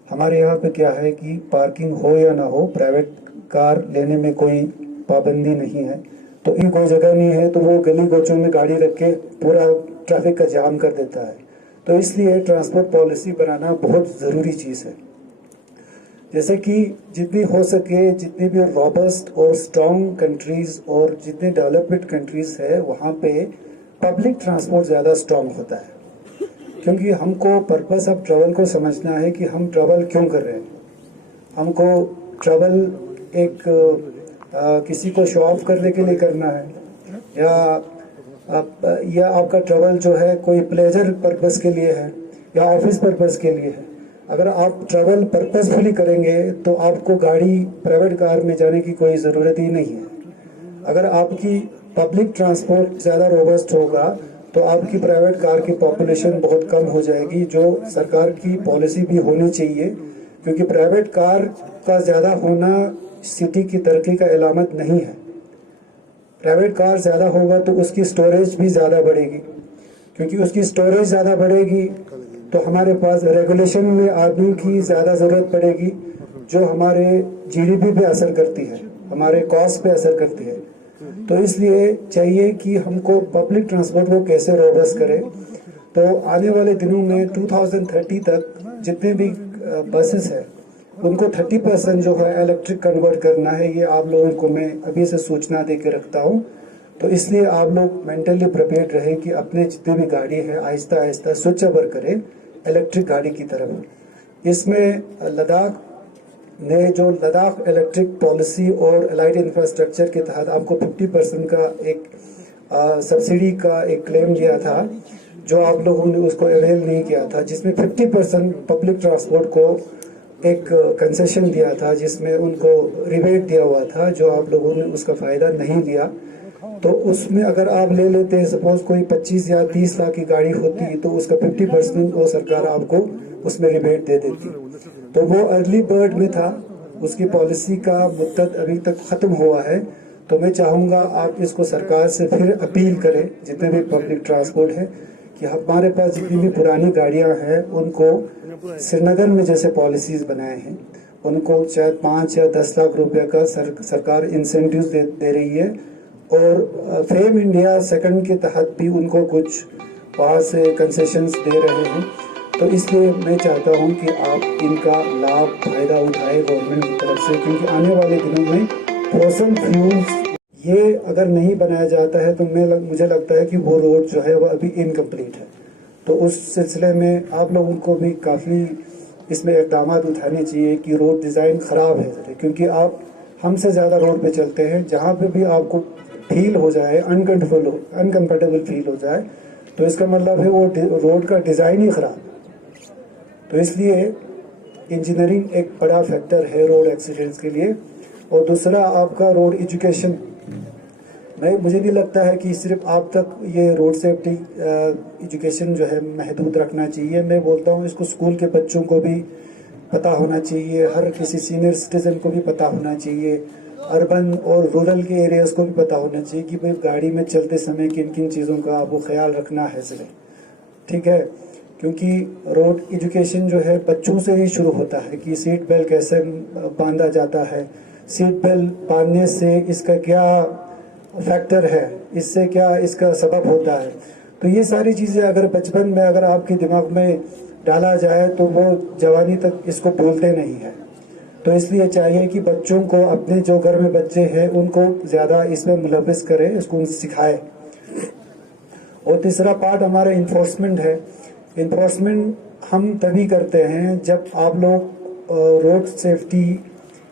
हमारे यहाँ पे क्या है कि पार्किंग हो या ना हो, प्राइवेट कार लेने में कोई पाबंदी नहीं है। तो इन कोई जगह नहीं है तो वो गली गोचों में गाड़ी रख के पूरा ट्रैफिक का जाम कर देता है। तो इसलिए ट्रांसपोर्ट पॉलिसी बनाना बहुत ज़रूरी चीज़ है। जैसे कि जितनी हो सके, जितनी भी रॉबस्ट और स्ट्रॉन्ग कंट्रीज़ और जितने डेवलप्ड कंट्रीज़ है वहाँ पे पब्लिक ट्रांसपोर्ट ज़्यादा स्ट्रॉन्ग होता है, क्योंकि हमको पर्पस ऑफ ट्रैवल को समझना है कि हम ट्रैवल क्यों कर रहे हैं। हमको ट्रैवल एक किसी को शो ऑफ करने के लिए करना है, या आपका ट्रैवल जो है कोई प्लेजर पर्पस के लिए है या ऑफिस पर्पस के लिए है। अगर आप ट्रैवल पर्पसफुली करेंगे तो आपको गाड़ी प्राइवेट कार में जाने की कोई ज़रूरत ही नहीं है। अगर आपकी पब्लिक ट्रांसपोर्ट ज़्यादा रोबस्ट होगा तो आपकी प्राइवेट कार की पॉपुलेशन बहुत कम हो जाएगी, जो सरकार की पॉलिसी भी होनी चाहिए, क्योंकि प्राइवेट कार का ज़्यादा होना सिटी की तरक्की का इलामत नहीं है। प्राइवेट कार ज़्यादा होगा तो उसकी स्टोरेज भी ज़्यादा बढ़ेगी, क्योंकि उसकी स्टोरेज ज़्यादा बढ़ेगी तो हमारे पास रेगुलेशन में आदमी की ज़्यादा ज़रूरत पड़ेगी, जो हमारे जीडीपी पे असर करती है, हमारे कॉस्ट पे असर करती है। तो इसलिए चाहिए कि हमको पब्लिक ट्रांसपोर्ट को कैसे रोबस्ट करें। तो आने वाले दिनों में 2030 तक जितने भी बसेस हैं उनको 30% जो है इलेक्ट्रिक कन्वर्ट करना है। ये आप लोगों को मैं अभी से सूचना दे के रखता हूँ। तो इसलिए आप लोग मेंटली प्रिपेयर्ड रहें कि अपने जितने भी गाड़ी है आहिस्ता आहिस्ता स्विच ओवर करें इलेक्ट्रिक गाड़ी की तरफ। इसमें लद्दाख ने जो लद्दाख इलेक्ट्रिक पॉलिसी और एलाइड इंफ्रास्ट्रक्चर के तहत आपको 50% का एक सब्सिडी का एक क्लेम दिया था, जो आप लोगों ने उसको अवेल नहीं किया था, जिसमें 50% पब्लिक ट्रांसपोर्ट को एक कंसेशन दिया था, जिसमें उनको रिबेट दिया हुआ था, जो आप लोगों ने उसका फ़ायदा नहीं लिया। तो उसमें अगर आप ले लेते हैं, सपोज कोई 25 या 30 लाख की गाड़ी होती तो उसका 50% वो सरकार आपको اس میں ریبیٹ دے دیتی. تو وہ ارلی برڈ میں تھا, اس کی پالیسی کا مدت ابھی تک ختم ہوا ہے. تو میں چاہوں گا آپ اس کو سرکار سے پھر اپیل کریں, جتنے بھی پبلک ٹرانسپورٹ ہے, کہ ہمارے پاس جتنی بھی پرانی گاڑیاں ہیں ان کو سری نگر میں جیسے پالیسیز بنائے ہیں, ان کو شاید 5 یا 10 لاکھ روپے کا سرکار انسینٹیوز دے رہی ہے, اور فیم انڈیا سیکنڈ کے تحت بھی ان کو کچھ وہاں سے کنسیشنز دے رہے ہیں. تو اس لیے میں چاہتا ہوں کہ آپ ان کا لابھ فائدہ اٹھائے گورنمنٹ کی طرف سے, کیونکہ آنے والے دنوں میں فوسل فیولز یہ اگر نہیں بنایا جاتا ہے تو مجھے لگتا ہے کہ وہ روڈ جو ہے وہ ابھی انکمپلیٹ ہے. تو اس سلسلے میں آپ لوگوں کو بھی کافی اس میں اقدامات اٹھانے چاہیے کہ روڈ ڈیزائن خراب ہے, کیونکہ آپ ہم سے زیادہ روڈ پہ چلتے ہیں, جہاں پہ بھی آپ کو فیل ہو جائے انکمفرٹیبل فیل ہو جائے تو اس کا مطلب ہے وہ روڈ کا ڈیزائن ہی خراب ہے. تو اس لیے انجینئرنگ ایک بڑا فیکٹر ہے روڈ ایکسیڈنٹس کے لیے. اور دوسرا آپ کا روڈ ایجوکیشن, مجھے نہیں لگتا ہے کہ صرف آپ تک یہ روڈ سیفٹی ایجوکیشن جو ہے محدود رکھنا چاہیے. میں بولتا ہوں اس کو اسکول کے بچوں کو بھی پتہ ہونا چاہیے, ہر کسی سینئر سٹیزن کو بھی پتہ ہونا چاہیے, اربن اور رورل کے ایریاز کو بھی پتہ ہونا چاہیے کہ بھائی گاڑی میں چلتے سمے کن کن چیزوں کا آپ کو خیال رکھنا ہے ضرور, ٹھیک ہے. کیونکہ روڈ ایجوکیشن جو ہے بچوں سے ہی شروع ہوتا ہے کہ سیٹ بیلٹ کیسے باندھا جاتا ہے, سیٹ بیلٹ باندھنے سے اس کا کیا فیکٹر ہے, اس سے کیا اس کا سبب ہوتا ہے. تو یہ ساری چیزیں اگر بچپن میں اگر آپ کے دماغ میں ڈالا جائے تو وہ جوانی تک اس کو بھولتے نہیں ہیں. تو اس لیے چاہیے کہ بچوں کو اپنے جو گھر میں بچے ہیں ان کو زیادہ اس میں ملوث کرے, اس کو سکھائے. اور تیسرا پارٹ ہمارا انفورسمنٹ ہے. انفورسمنٹ ہم تبھی کرتے ہیں جب آپ لوگ روڈ سیفٹی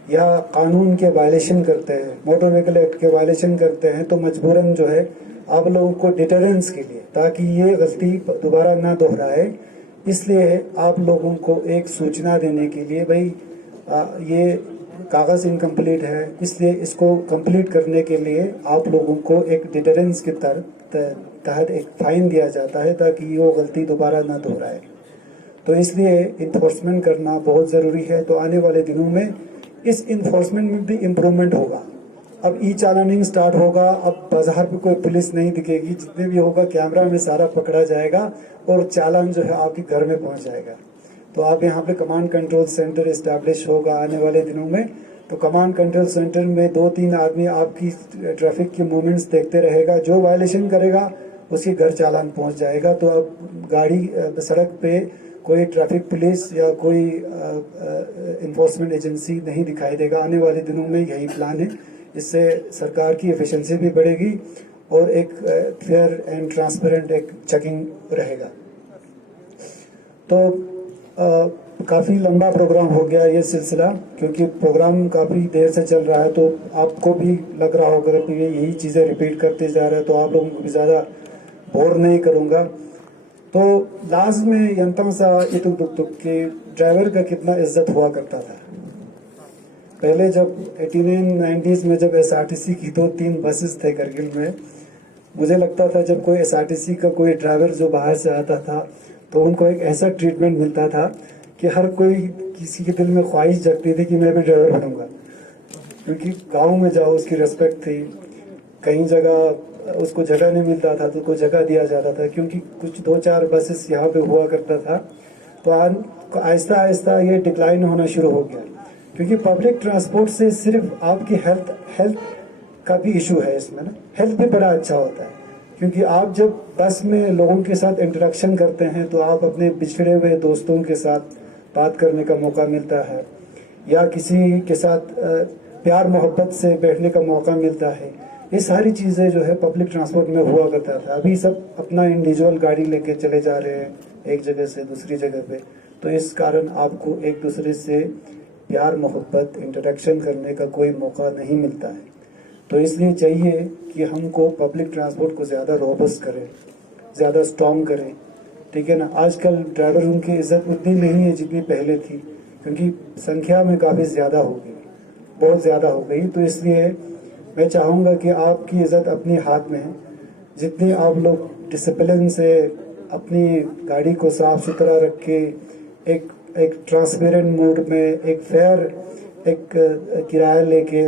یا قانون کے وائلیشن کرتے ہیں, موٹر وہیکل ایکٹ کے وائلیشن کرتے ہیں, تو مجبوراً جو ہے آپ لوگوں کو ڈیٹرنس کے لیے, تاکہ یہ غلطی دوبارہ نہ دہرائے, اس لیے آپ لوگوں کو ایک سوچنا دینے کے لیے بھائی یہ کاغذ انکمپلیٹ ہے, اس لیے اس کو کمپلیٹ کرنے کے لیے آپ لوگوں کو ایک ڈیٹرنس کے تحت ایک فائن دیا جاتا ہے تاکہ وہ غلطی دوبارہ نہ دہرائے. تو اس لیے انفورسمنٹ کرنا بہت ضروری ہے. تو آنے والے دنوں میں اس انفورسمنٹ میں بھی امپرومنٹ ہوگا. اب ای چالاننگ سٹارٹ ہوگا, اب بازار پہ کوئی پولیس نہیں دکھے گی, جتنے بھی ہوگا کیمرہ میں سارا پکڑا جائے گا اور چالان جو ہے آپ کے گھر میں پہنچ جائے گا. تو آپ یہاں پہ کمانڈ کنٹرول سینٹر اسٹیبلش ہوگا آنے والے دنوں میں. تو کمانڈ کنٹرول سینٹر میں 2-3 آدمی آپ کی ٹریفک کی موومنٹس دیکھتے رہے گا, جو وائلیشن کرے گا اس کے گھر چالان پہنچ جائے گا. تو اب گاڑی سڑک پہ کوئی ٹریفک پولیس یا کوئی انفورسمنٹ ایجنسی نہیں دکھائی دے گا. آنے والے دنوں میں یہی پلان ہے. اس سے سرکار کی ایفیشنسی بھی بڑھے گی اور ایک فیئر اینڈ ٹرانسپیرنٹ ایک چیکنگ رہے گا. تو کافی لمبا پروگرام ہو گیا یہ سلسلہ, کیونکہ پروگرام کافی دیر سے چل رہا ہے, تو آپ کو بھی لگ رہا ہوگا کہ یہی چیزیں ریپیٹ کرتے جا رہے ہیں, تو آپ لوگوں کو بھی زیادہ بور نہیں کروں گا. تو لازم میں ینتم سا اتک دک تک کہ ڈرائیور کا کتنا عزت ہوا کرتا تھا. پہلے جب 89-90s میں جب SRTC کی 2-3 بسز تھے کرگل میں, مجھے لگتا تھا جب کوئی SRTC کا کوئی ڈرائیور جو باہر سے آتا تھا تو ان کو ایک ایسا ٹریٹمنٹ ملتا تھا کہ ہر کوئی کسی کے دل میں خواہش جگتی تھی کہ میں بھی ڈرائیور بنوں گا, کیونکہ گاؤں میں جاؤ اس کی ریسپیکٹ تھی. کہیں جگہ اس کو جگہ نہیں ملتا تھا تو کو جگہ دیا جاتا تھا, کیونکہ کچھ 2-4 بسز یہاں پہ ہوا کرتا تھا. تو آہستہ آہستہ یہ ڈکلائن ہونا شروع ہو گیا, کیونکہ پبلک ٹرانسپورٹ سے صرف آپ کی ہیلتھ کا بھی ایشو ہے اس میں نا. ہیلتھ بھی بڑا اچھا ہوتا ہے, کیونکہ آپ جب بس میں لوگوں کے ساتھ انٹریکشن کرتے ہیں تو آپ اپنے بچھڑے ہوئے دوستوں کے ساتھ بات کرنے کا موقع ملتا ہے, یا کسی کے ساتھ پیار محبت سے بیٹھنے کا موقع ملتا ہے. یہ ساری چیزیں جو ہے پبلک ٹرانسپورٹ میں ہوا کرتا تھا. ابھی سب اپنا انڈیویجول گاڑی لے کے چلے جا رہے ہیں ایک جگہ سے دوسری جگہ پہ, تو اس کارن آپ کو ایک دوسرے سے پیار محبت انٹریکشن کرنے کا کوئی موقع نہیں ملتا ہے. تو اس لیے چاہیے کہ ہم کو پبلک ٹرانسپورٹ کو زیادہ روبسٹ کریں, زیادہ اسٹرانگ کریں, ٹھیک ہے نا. آج کل ڈرائیوروں کی عزت اتنی نہیں ہے جتنی پہلے تھی, کیونکہ سنکھیا میں کافی زیادہ ہو گئی, بہت زیادہ ہو گئی. تو اس لیے میں چاہوں گا کہ آپ کی عزت اپنے ہاتھ میں ہے. جتنی آپ لوگ ڈسپلن سے اپنی گاڑی کو صاف ستھرا رکھ کے एक ट्रांसपेरेंट मोड में एक फेयर एक किराया लेके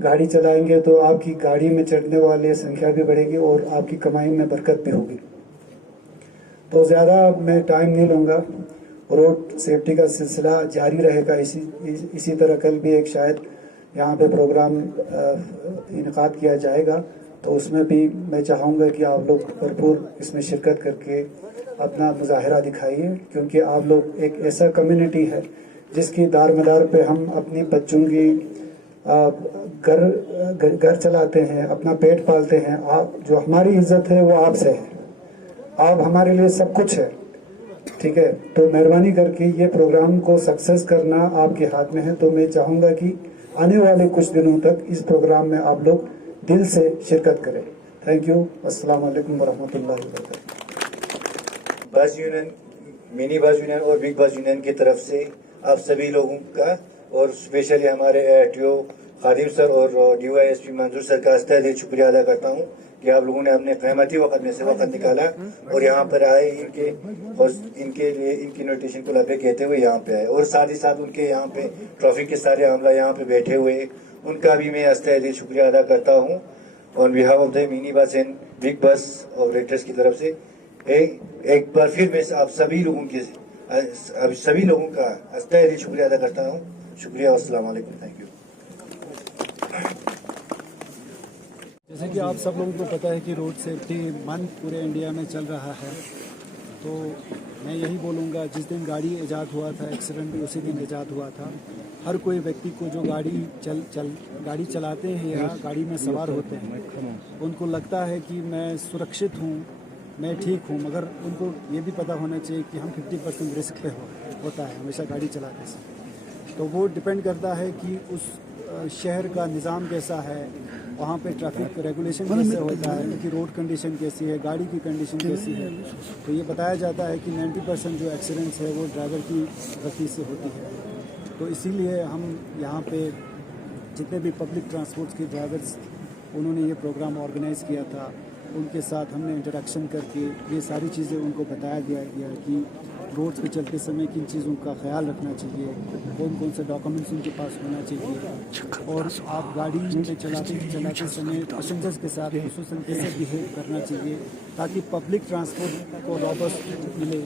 गाड़ी चलाएंगे तो आपकी गाड़ी में चढ़ने वाले संख्या भी बढ़ेगी और आपकी कमाई में बरकत भी होगी। तो ज़्यादा मैं टाइम नहीं लूँगा, रोड सेफ्टी का सिलसिला जारी रहेगा। इसी तरह कल भी एक शायद यहाँ पे प्रोग्राम इनकाद किया जाएगा, तो उसमें भी मैं चाहूँगा कि आप लोग भरपूर इसमें शिरकत करके अपना मुजाहरा दिखाइए, क्योंकि आप लोग एक ऐसा कम्युनिटी है जिसकी दारमदार पे हम अपनी बच्चों की घर चलाते हैं, अपना पेट पालते हैं। आप जो हमारी इज्जत है वो आपसे है, आप हमारे लिए सब कुछ है, ठीक है। तो मेहरबानी करके ये प्रोग्राम को सक्सेस करना आपके हाथ में है। तो मैं चाहूँगा कि आने वाले कुछ दिनों तक इस प्रोग्राम में आप लोग दिल से शिरकत करें। Thank you. अस्सलाम वालेकुम वरहमतुल्लाहि वबरकातुहू। Bus union, mini bus union और बिग बस यूनियन की तरफ से आप सभी लोगों का और स्पेशली हमारे ARTO खादिम सर और DYSP मंजूर सर का तहे दिल शुक्रिया अदा करता हूँ कि आप लोगों ने अपने क़ीमती वक्त में से वक्त निकाला और यहाँ पर आए, इनके लिए इनकी इन्विटेशन को लबे कहते हुए यहाँ पे आए, और साथ ही साथ उनके यहाँ पे ट्रॉफिक के सारे आमला यहाँ पे बैठे हुए, उनका भी मैं तहे दिल शुक्रिया अदा करता हूँ on behalf of the mini bus and big bus operators की तरफ से। एक बार फिर मैं आप सभी लोगों का तहे दिल शुक्रिया अदा करता हूँ। शुक्रिया, अस्सलाम वालेकुम, थैंक यू। जैसे कि आप सब लोगों को पता है कि रोड सेफ्टी मंथ पूरे इंडिया में चल रहा है, तो मैं यही बोलूँगा, जिस दिन गाड़ी ईजाद हुआ था, एक्सीडेंट भी उसी दिन ईजाद हुआ था। हर कोई व्यक्ति को जो गाड़ी चलाते हैं या गाड़ी में सवार होते हैं, उनको लगता है कि मैं सुरक्षित हूँ, मैं ठीक हूँ, मगर उनको ये भी पता होना चाहिए कि हम 50% रिस्क पे होता है हमेशा गाड़ी चलाने से। तो वो डिपेंड करता है कि उस शहर का निज़ाम कैसा है, वहाँ पे ट्रैफिक रेगुलेशन कैसे होता है, उनकी रोड कंडीशन कैसी है, गाड़ी की कंडीशन कैसी है। तो ये बताया जाता है कि 90% जो एक्सीडेंट्स है वो ड्राइवर की गलती से होती है। तो इसीलिए हम यहाँ पे जितने भी पब्लिक ट्रांसपोर्ट के ड्राइवर्स, उन्होंने ये प्रोग्राम ऑर्गेनाइज़ किया था, उनके साथ हमने इंटरेक्शन करके ये सारी चीज़ें उनको बताया गया कि रोड्स पे चलते समय किन चीज़ों का ख्याल रखना चाहिए, कौन कौन से डॉक्यूमेंट्स उनके पास होना चाहिए, और आप गाड़ी पे चलाते समय पैसेंजर्स के साथ खसूसन कैसे बिहेव करना चाहिए, ताकि पब्लिक ट्रांसपोर्ट को रॉबस्ट मिले,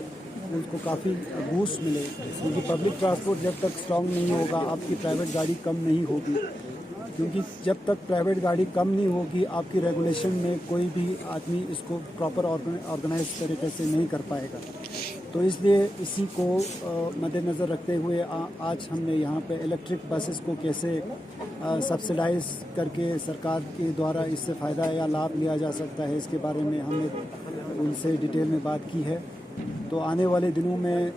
उनको काफ़ी बूस्ट मिले। क्योंकि पब्लिक ट्रांसपोर्ट जब तक स्ट्रॉन्ग नहीं होगा, आपकी प्राइवेट गाड़ी कम नहीं होगी, क्योंकि जब तक प्राइवेट गाड़ी कम नहीं होगी, आपकी रेगुलेशन में कोई भी आदमी इसको प्रॉपर ऑर्गेनाइज तरीके से नहीं कर पाएगा। तो इसलिए इसी को मद्देनज़र रखते हुए आज हमने यहाँ पे इलेक्ट्रिक बसेस को कैसे सब्सिडाइज करके सरकार के द्वारा इससे फ़ायदा या लाभ लिया जा सकता है, इसके बारे में हमने उनसे डिटेल में बात की है। तो आने वाले दिनों में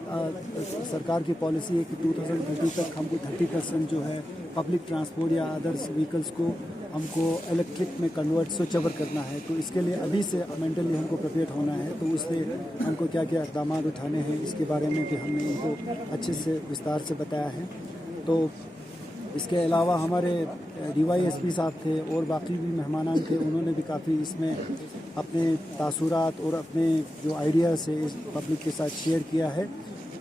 सरकार की पॉलिसी है कि 2030 तक हमको 30% जो है पब्लिक ट्रांसपोर्ट या अदर्स व्हीकल्स को हमको इलेक्ट्रिक में कन्वर्ट स्विच ओवर करना है। तो इसके लिए अभी से मेंटली हमको प्रिपेयर होना है। तो उससे हमको क्या क्या इक़दाम उठाने हैं, इसके बारे में भी हमने उनको अच्छे से विस्तार से बताया है। तो इसके अलावा हमारे DYSP साहब थे और बाकी भी मेहमान थे, उन्होंने भी काफ़ी इसमें अपने तासुरात और अपने जो आइडियाज़ है इस पब्लिक के साथ शेयर किया है।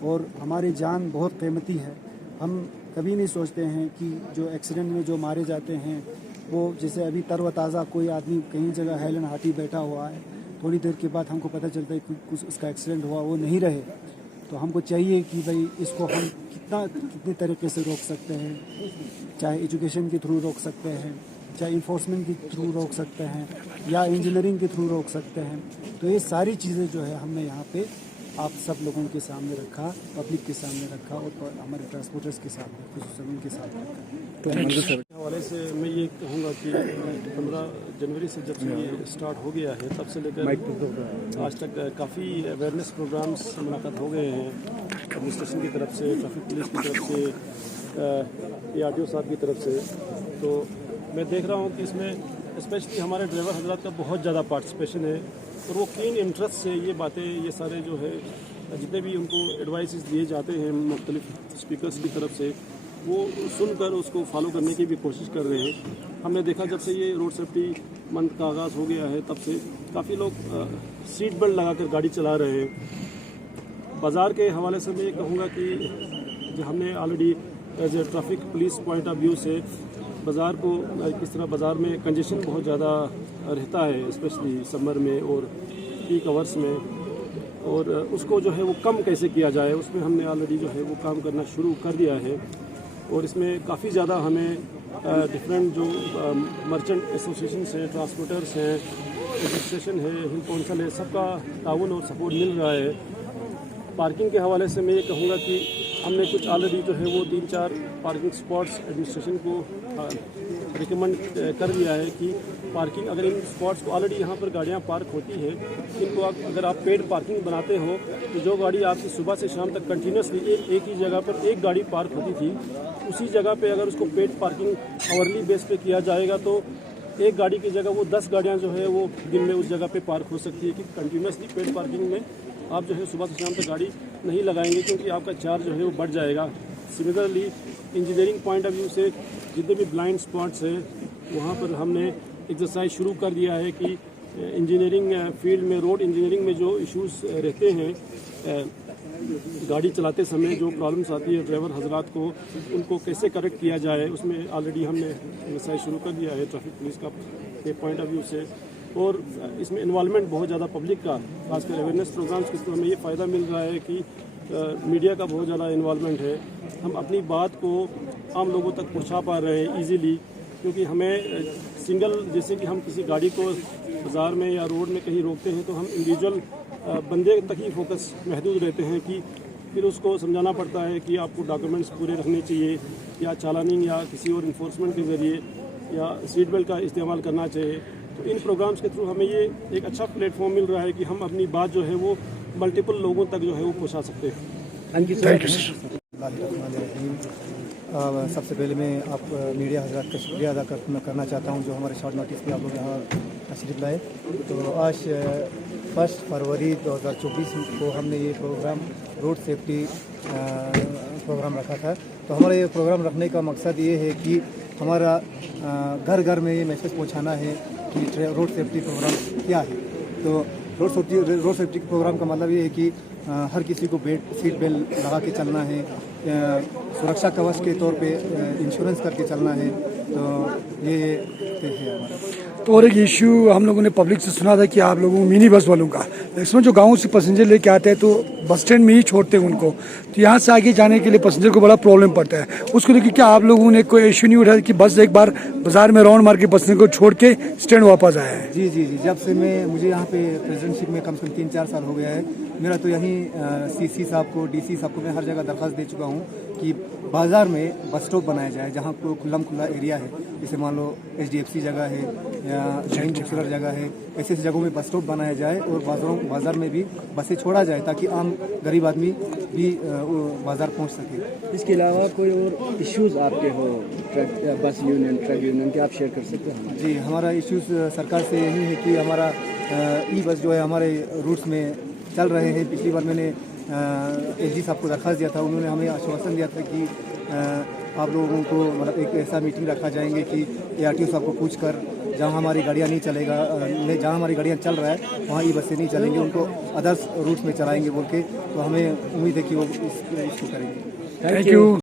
और हमारी जान बहुत कीमती है। हम कभी नहीं सोचते हैं कि जो एक्सीडेंट में जो मारे जाते हैं वो, जैसे अभी तरोताज़ा कोई आदमी कहीं जगह हेलन हाथी बैठा हुआ है, थोड़ी देर के बाद हमको पता चलता है कि कुछ उसका एक्सीडेंट हुआ, वो नहीं रहे। तो हमको चाहिए कि भाई इसको हम कितने तरीके से रोक सकते हैं, चाहे एजुकेशन के थ्रू रोक सकते हैं, चाहे इन्फोर्समेंट के थ्रू रोक सकते हैं, या इंजीनियरिंग के थ्रू रोक सकते हैं। तो ये सारी चीज़ें जो है हमने यहाँ पे आप सब लोगों के सामने रखा, पब्लिक के सामने रखा और हमारे ट्रांसपोर्टर्स के सामने, खुसूसन उनके सामने रखा। तो मंजूर सर के हवाले से मैं ये कहूँगा कि 15 जनवरी से जब से ये स्टार्ट हो गया है, तब से लेकर आज तक काफ़ी अवेयरनेस प्रोग्राम्स मुनाक़द हो गए हैं एडमिनिस्ट्रेशन की तरफ से, ट्रैफिक पुलिस की तरफ से, ARTO साहब की तरफ से। तो मैं देख रहा हूँ कि इसमें स्पेशली हमारे ड्राइवर हजरात का बहुत ज़्यादा पार्टिसिपेशन है, और वो कीन इंटरेस्ट से ये बातें, ये सारे जो है जितने भी उनको एडवाइसेस दिए जाते हैं मुख्तलिफ स्पीकर्स की तरफ से, वो सुनकर उसको फॉलो करने की भी कोशिश कर रहे हैं। हमने देखा जब से ये रोड सेफ्टी मंथ का आगाज़ हो गया है, तब से काफ़ी लोग सीट बेल्ट लगाकर गाड़ी चला रहे हैं। बाज़ार के हवाले से मैं ये कहूँगा कि जो हमने already as a traffic police point of view से बाज़ार को किस तरह बाज़ार में कंजेशन बहुत ज़्यादा रहता है, स्पेशली समर में और पीक आवर्स में, और उसको जो है वो कम कैसे किया जाए उसमें हमने ऑलरेडी जो है वो काम करना शुरू कर दिया है। और इसमें काफ़ी ज़्यादा हमें डिफरेंट जो मर्चेंट एसोसिएशंस हैं, ट्रांसपोर्टर्स हैं, एडमिनिस्ट्रेशन है, हिल कौंसल है, सबका ताउन और सपोर्ट मिल रहा है। पार्किंग के हवाले से मैं ये कहूँगा कि हमने कुछ ऑलरेडी जो है वो 3-4 पार्किंग स्पॉट्स एडमिनिस्ट्रेशन को रिकमेंड कर दिया है कि पार्किंग, अगर इन स्पॉट्स को ऑलरेडी यहाँ पर गाड़ियाँ पार्क होती है, इनको अगर आप पेड पार्किंग बनाते हो तो जो गाड़ी आपकी सुबह से शाम तक कंटिन्यूसली एक ही जगह पर एक गाड़ी पार्क होती थी, उसी जगह पे अगर उसको पेड पार्किंग आवरली बेस पे किया जाएगा तो एक गाड़ी की जगह वो 10 गाड़ियाँ जो है वो दिन में उस जगह पे पार्क हो सकती है। कि कंटिन्यूसली पेड पार्किंग में आप जो है सुबह से शाम तक गाड़ी नहीं लगाएंगे क्योंकि आपका चार्ज जो है वो बढ़ जाएगा। Similarly engineering point of view से जितने भी ब्लाइंड स्पॉट्स हैं वहाँ पर हमने एक्सरसाइज शुरू कर दिया है कि इंजीनियरिंग फील्ड में, रोड इंजीनियरिंग में जो इश्यूज़ रहते हैं, गाड़ी चलाते समय जो प्रॉब्लम्स आती है ड्राइवर हजरात को, उनको कैसे करेक्ट किया जाए, उसमें ऑलरेडी हमने एक्सरसाइज शुरू कर दिया है ट्रैफिक पुलिस का के पॉइंट ऑफ व्यू से। और इसमें इन्वॉल्वमेंट बहुत ज़्यादा पब्लिक का, खासकर अवेयरनेस प्रोग्राम्स के तो हमें ये फ़ायदा मिल रहा है कि मीडिया का बहुत ज़्यादा इन्वॉल्वमेंट है। हम अपनी बात को आम लोगों तक पहुंचा पा रहे हैं ईजीली, क्योंकि हमें सिंगल, जैसे कि हम किसी गाड़ी को बाज़ार में या रोड में कहीं रोकते हैं तो हम इंडिविजुअल बंदे तक ही फोकस महदूद रहते हैं कि फिर उसको समझाना पड़ता है कि आपको डॉक्यूमेंट्स पूरे रखने चाहिए, या चालानिंग या किसी और इन्फोर्समेंट के ज़रिए, या सीट बेल्ट का इस्तेमाल करना चाहिए। तो इन प्रोग्राम्स के थ्रू हमें ये एक अच्छा प्लेटफॉर्म मिल रहा है कि हम अपनी बात जो है वो मल्टीपल लोगों तक जो है वो पहुँचा सकते हैं। Thank you. सबसे पहले मैं आप मीडिया हजरात का शुक्रिया अदा करना चाहता हूं जो हमारे शॉर्ट नोटिस पे आप लोग यहाँ तशरीफ लाए। तो आज 1 फरवरी 2024 को हमने ये प्रोग्राम रोड सेफ्टी प्रोग्राम रखा था। तो हमारा ये प्रोग्राम रखने का मकसद ये है कि हमारा घर घर में ये मैसेज पहुँचाना है कि रोड सेफ्टी प्रोग्राम क्या है। तो रोड सेफ्टी प्रोग्राम का मतलब ये है कि हर किसी को सीट बेल्ट लगा के चलना है, सुरक्षा कवच के तौर पे इंश्योरेंस करके चलना है। तो ये है हमारा। तो और एक इशू हम लोगों ने पब्लिक से सुना था कि आप लोगों मिनी बस वालों का, इसमें जो गाँव से पैसेंजर लेके आते हैं तो बस स्टैंड में ही छोड़ते हैं उनको, तो यहाँ से आगे जाने के लिए पैसेंजर को बड़ा प्रॉब्लम पड़ता है। उसको लेकर क्या आप लोगों ने कोई इशू नहीं उठाया कि बस एक बार बाजार में राउंड मार के पैसेंजर को छोड़ के स्टैंड वापस आया है? जी जी जी, जब से मुझे यहाँ पे प्रेसिडेंटशिप में कम से कम 3-4 साल हो गया है। मेरा तो यहीं CC साहब को, DC साहब को मैं हर जगह दरख्वास्त दे चुका हूँ कि बाज़ार में बस स्टॉप बनाया जाए जहाँ को खुला एरिया है, जैसे मान लो HDFC जगह है या जैन बुकसेलर जगह है, ऐसे जगहों में बस स्टॉप बनाया जाए और बाज़ार में भी बसें छोड़ा जाए ताकि आम गरीब आदमी भी बाज़ार पहुँच सके। इसके अलावा कोई और इश्यूज़ आपके हो बस यूनियन, ट्रक यूनियन के, आप शेयर कर सकते हैं? जी, हमारा इश्यूज़ सरकार से यही है कि हमारा ई बस जो है हमारे रूट्स में चल रहे हैं। पिछली बार मैंने SG साहब को दरख्वास्त दिया था, उन्होंने हमें आश्वासन दिया था कि आप लोगों को मतलब एक ऐसा मीटिंग रखा जाएंगे कि ARTO साहब को पूछ कर जहाँ हमारी गाड़ियाँ नहीं चलेगा, जहाँ हमारी गाड़ियाँ चल रहा है वहाँ ई बसें नहीं चलेंगे, उनको अदर्स रूट्स में चलाएंगे बोल के। तो हमें उम्मीद है कि वो इसको करेंगे। Thank you.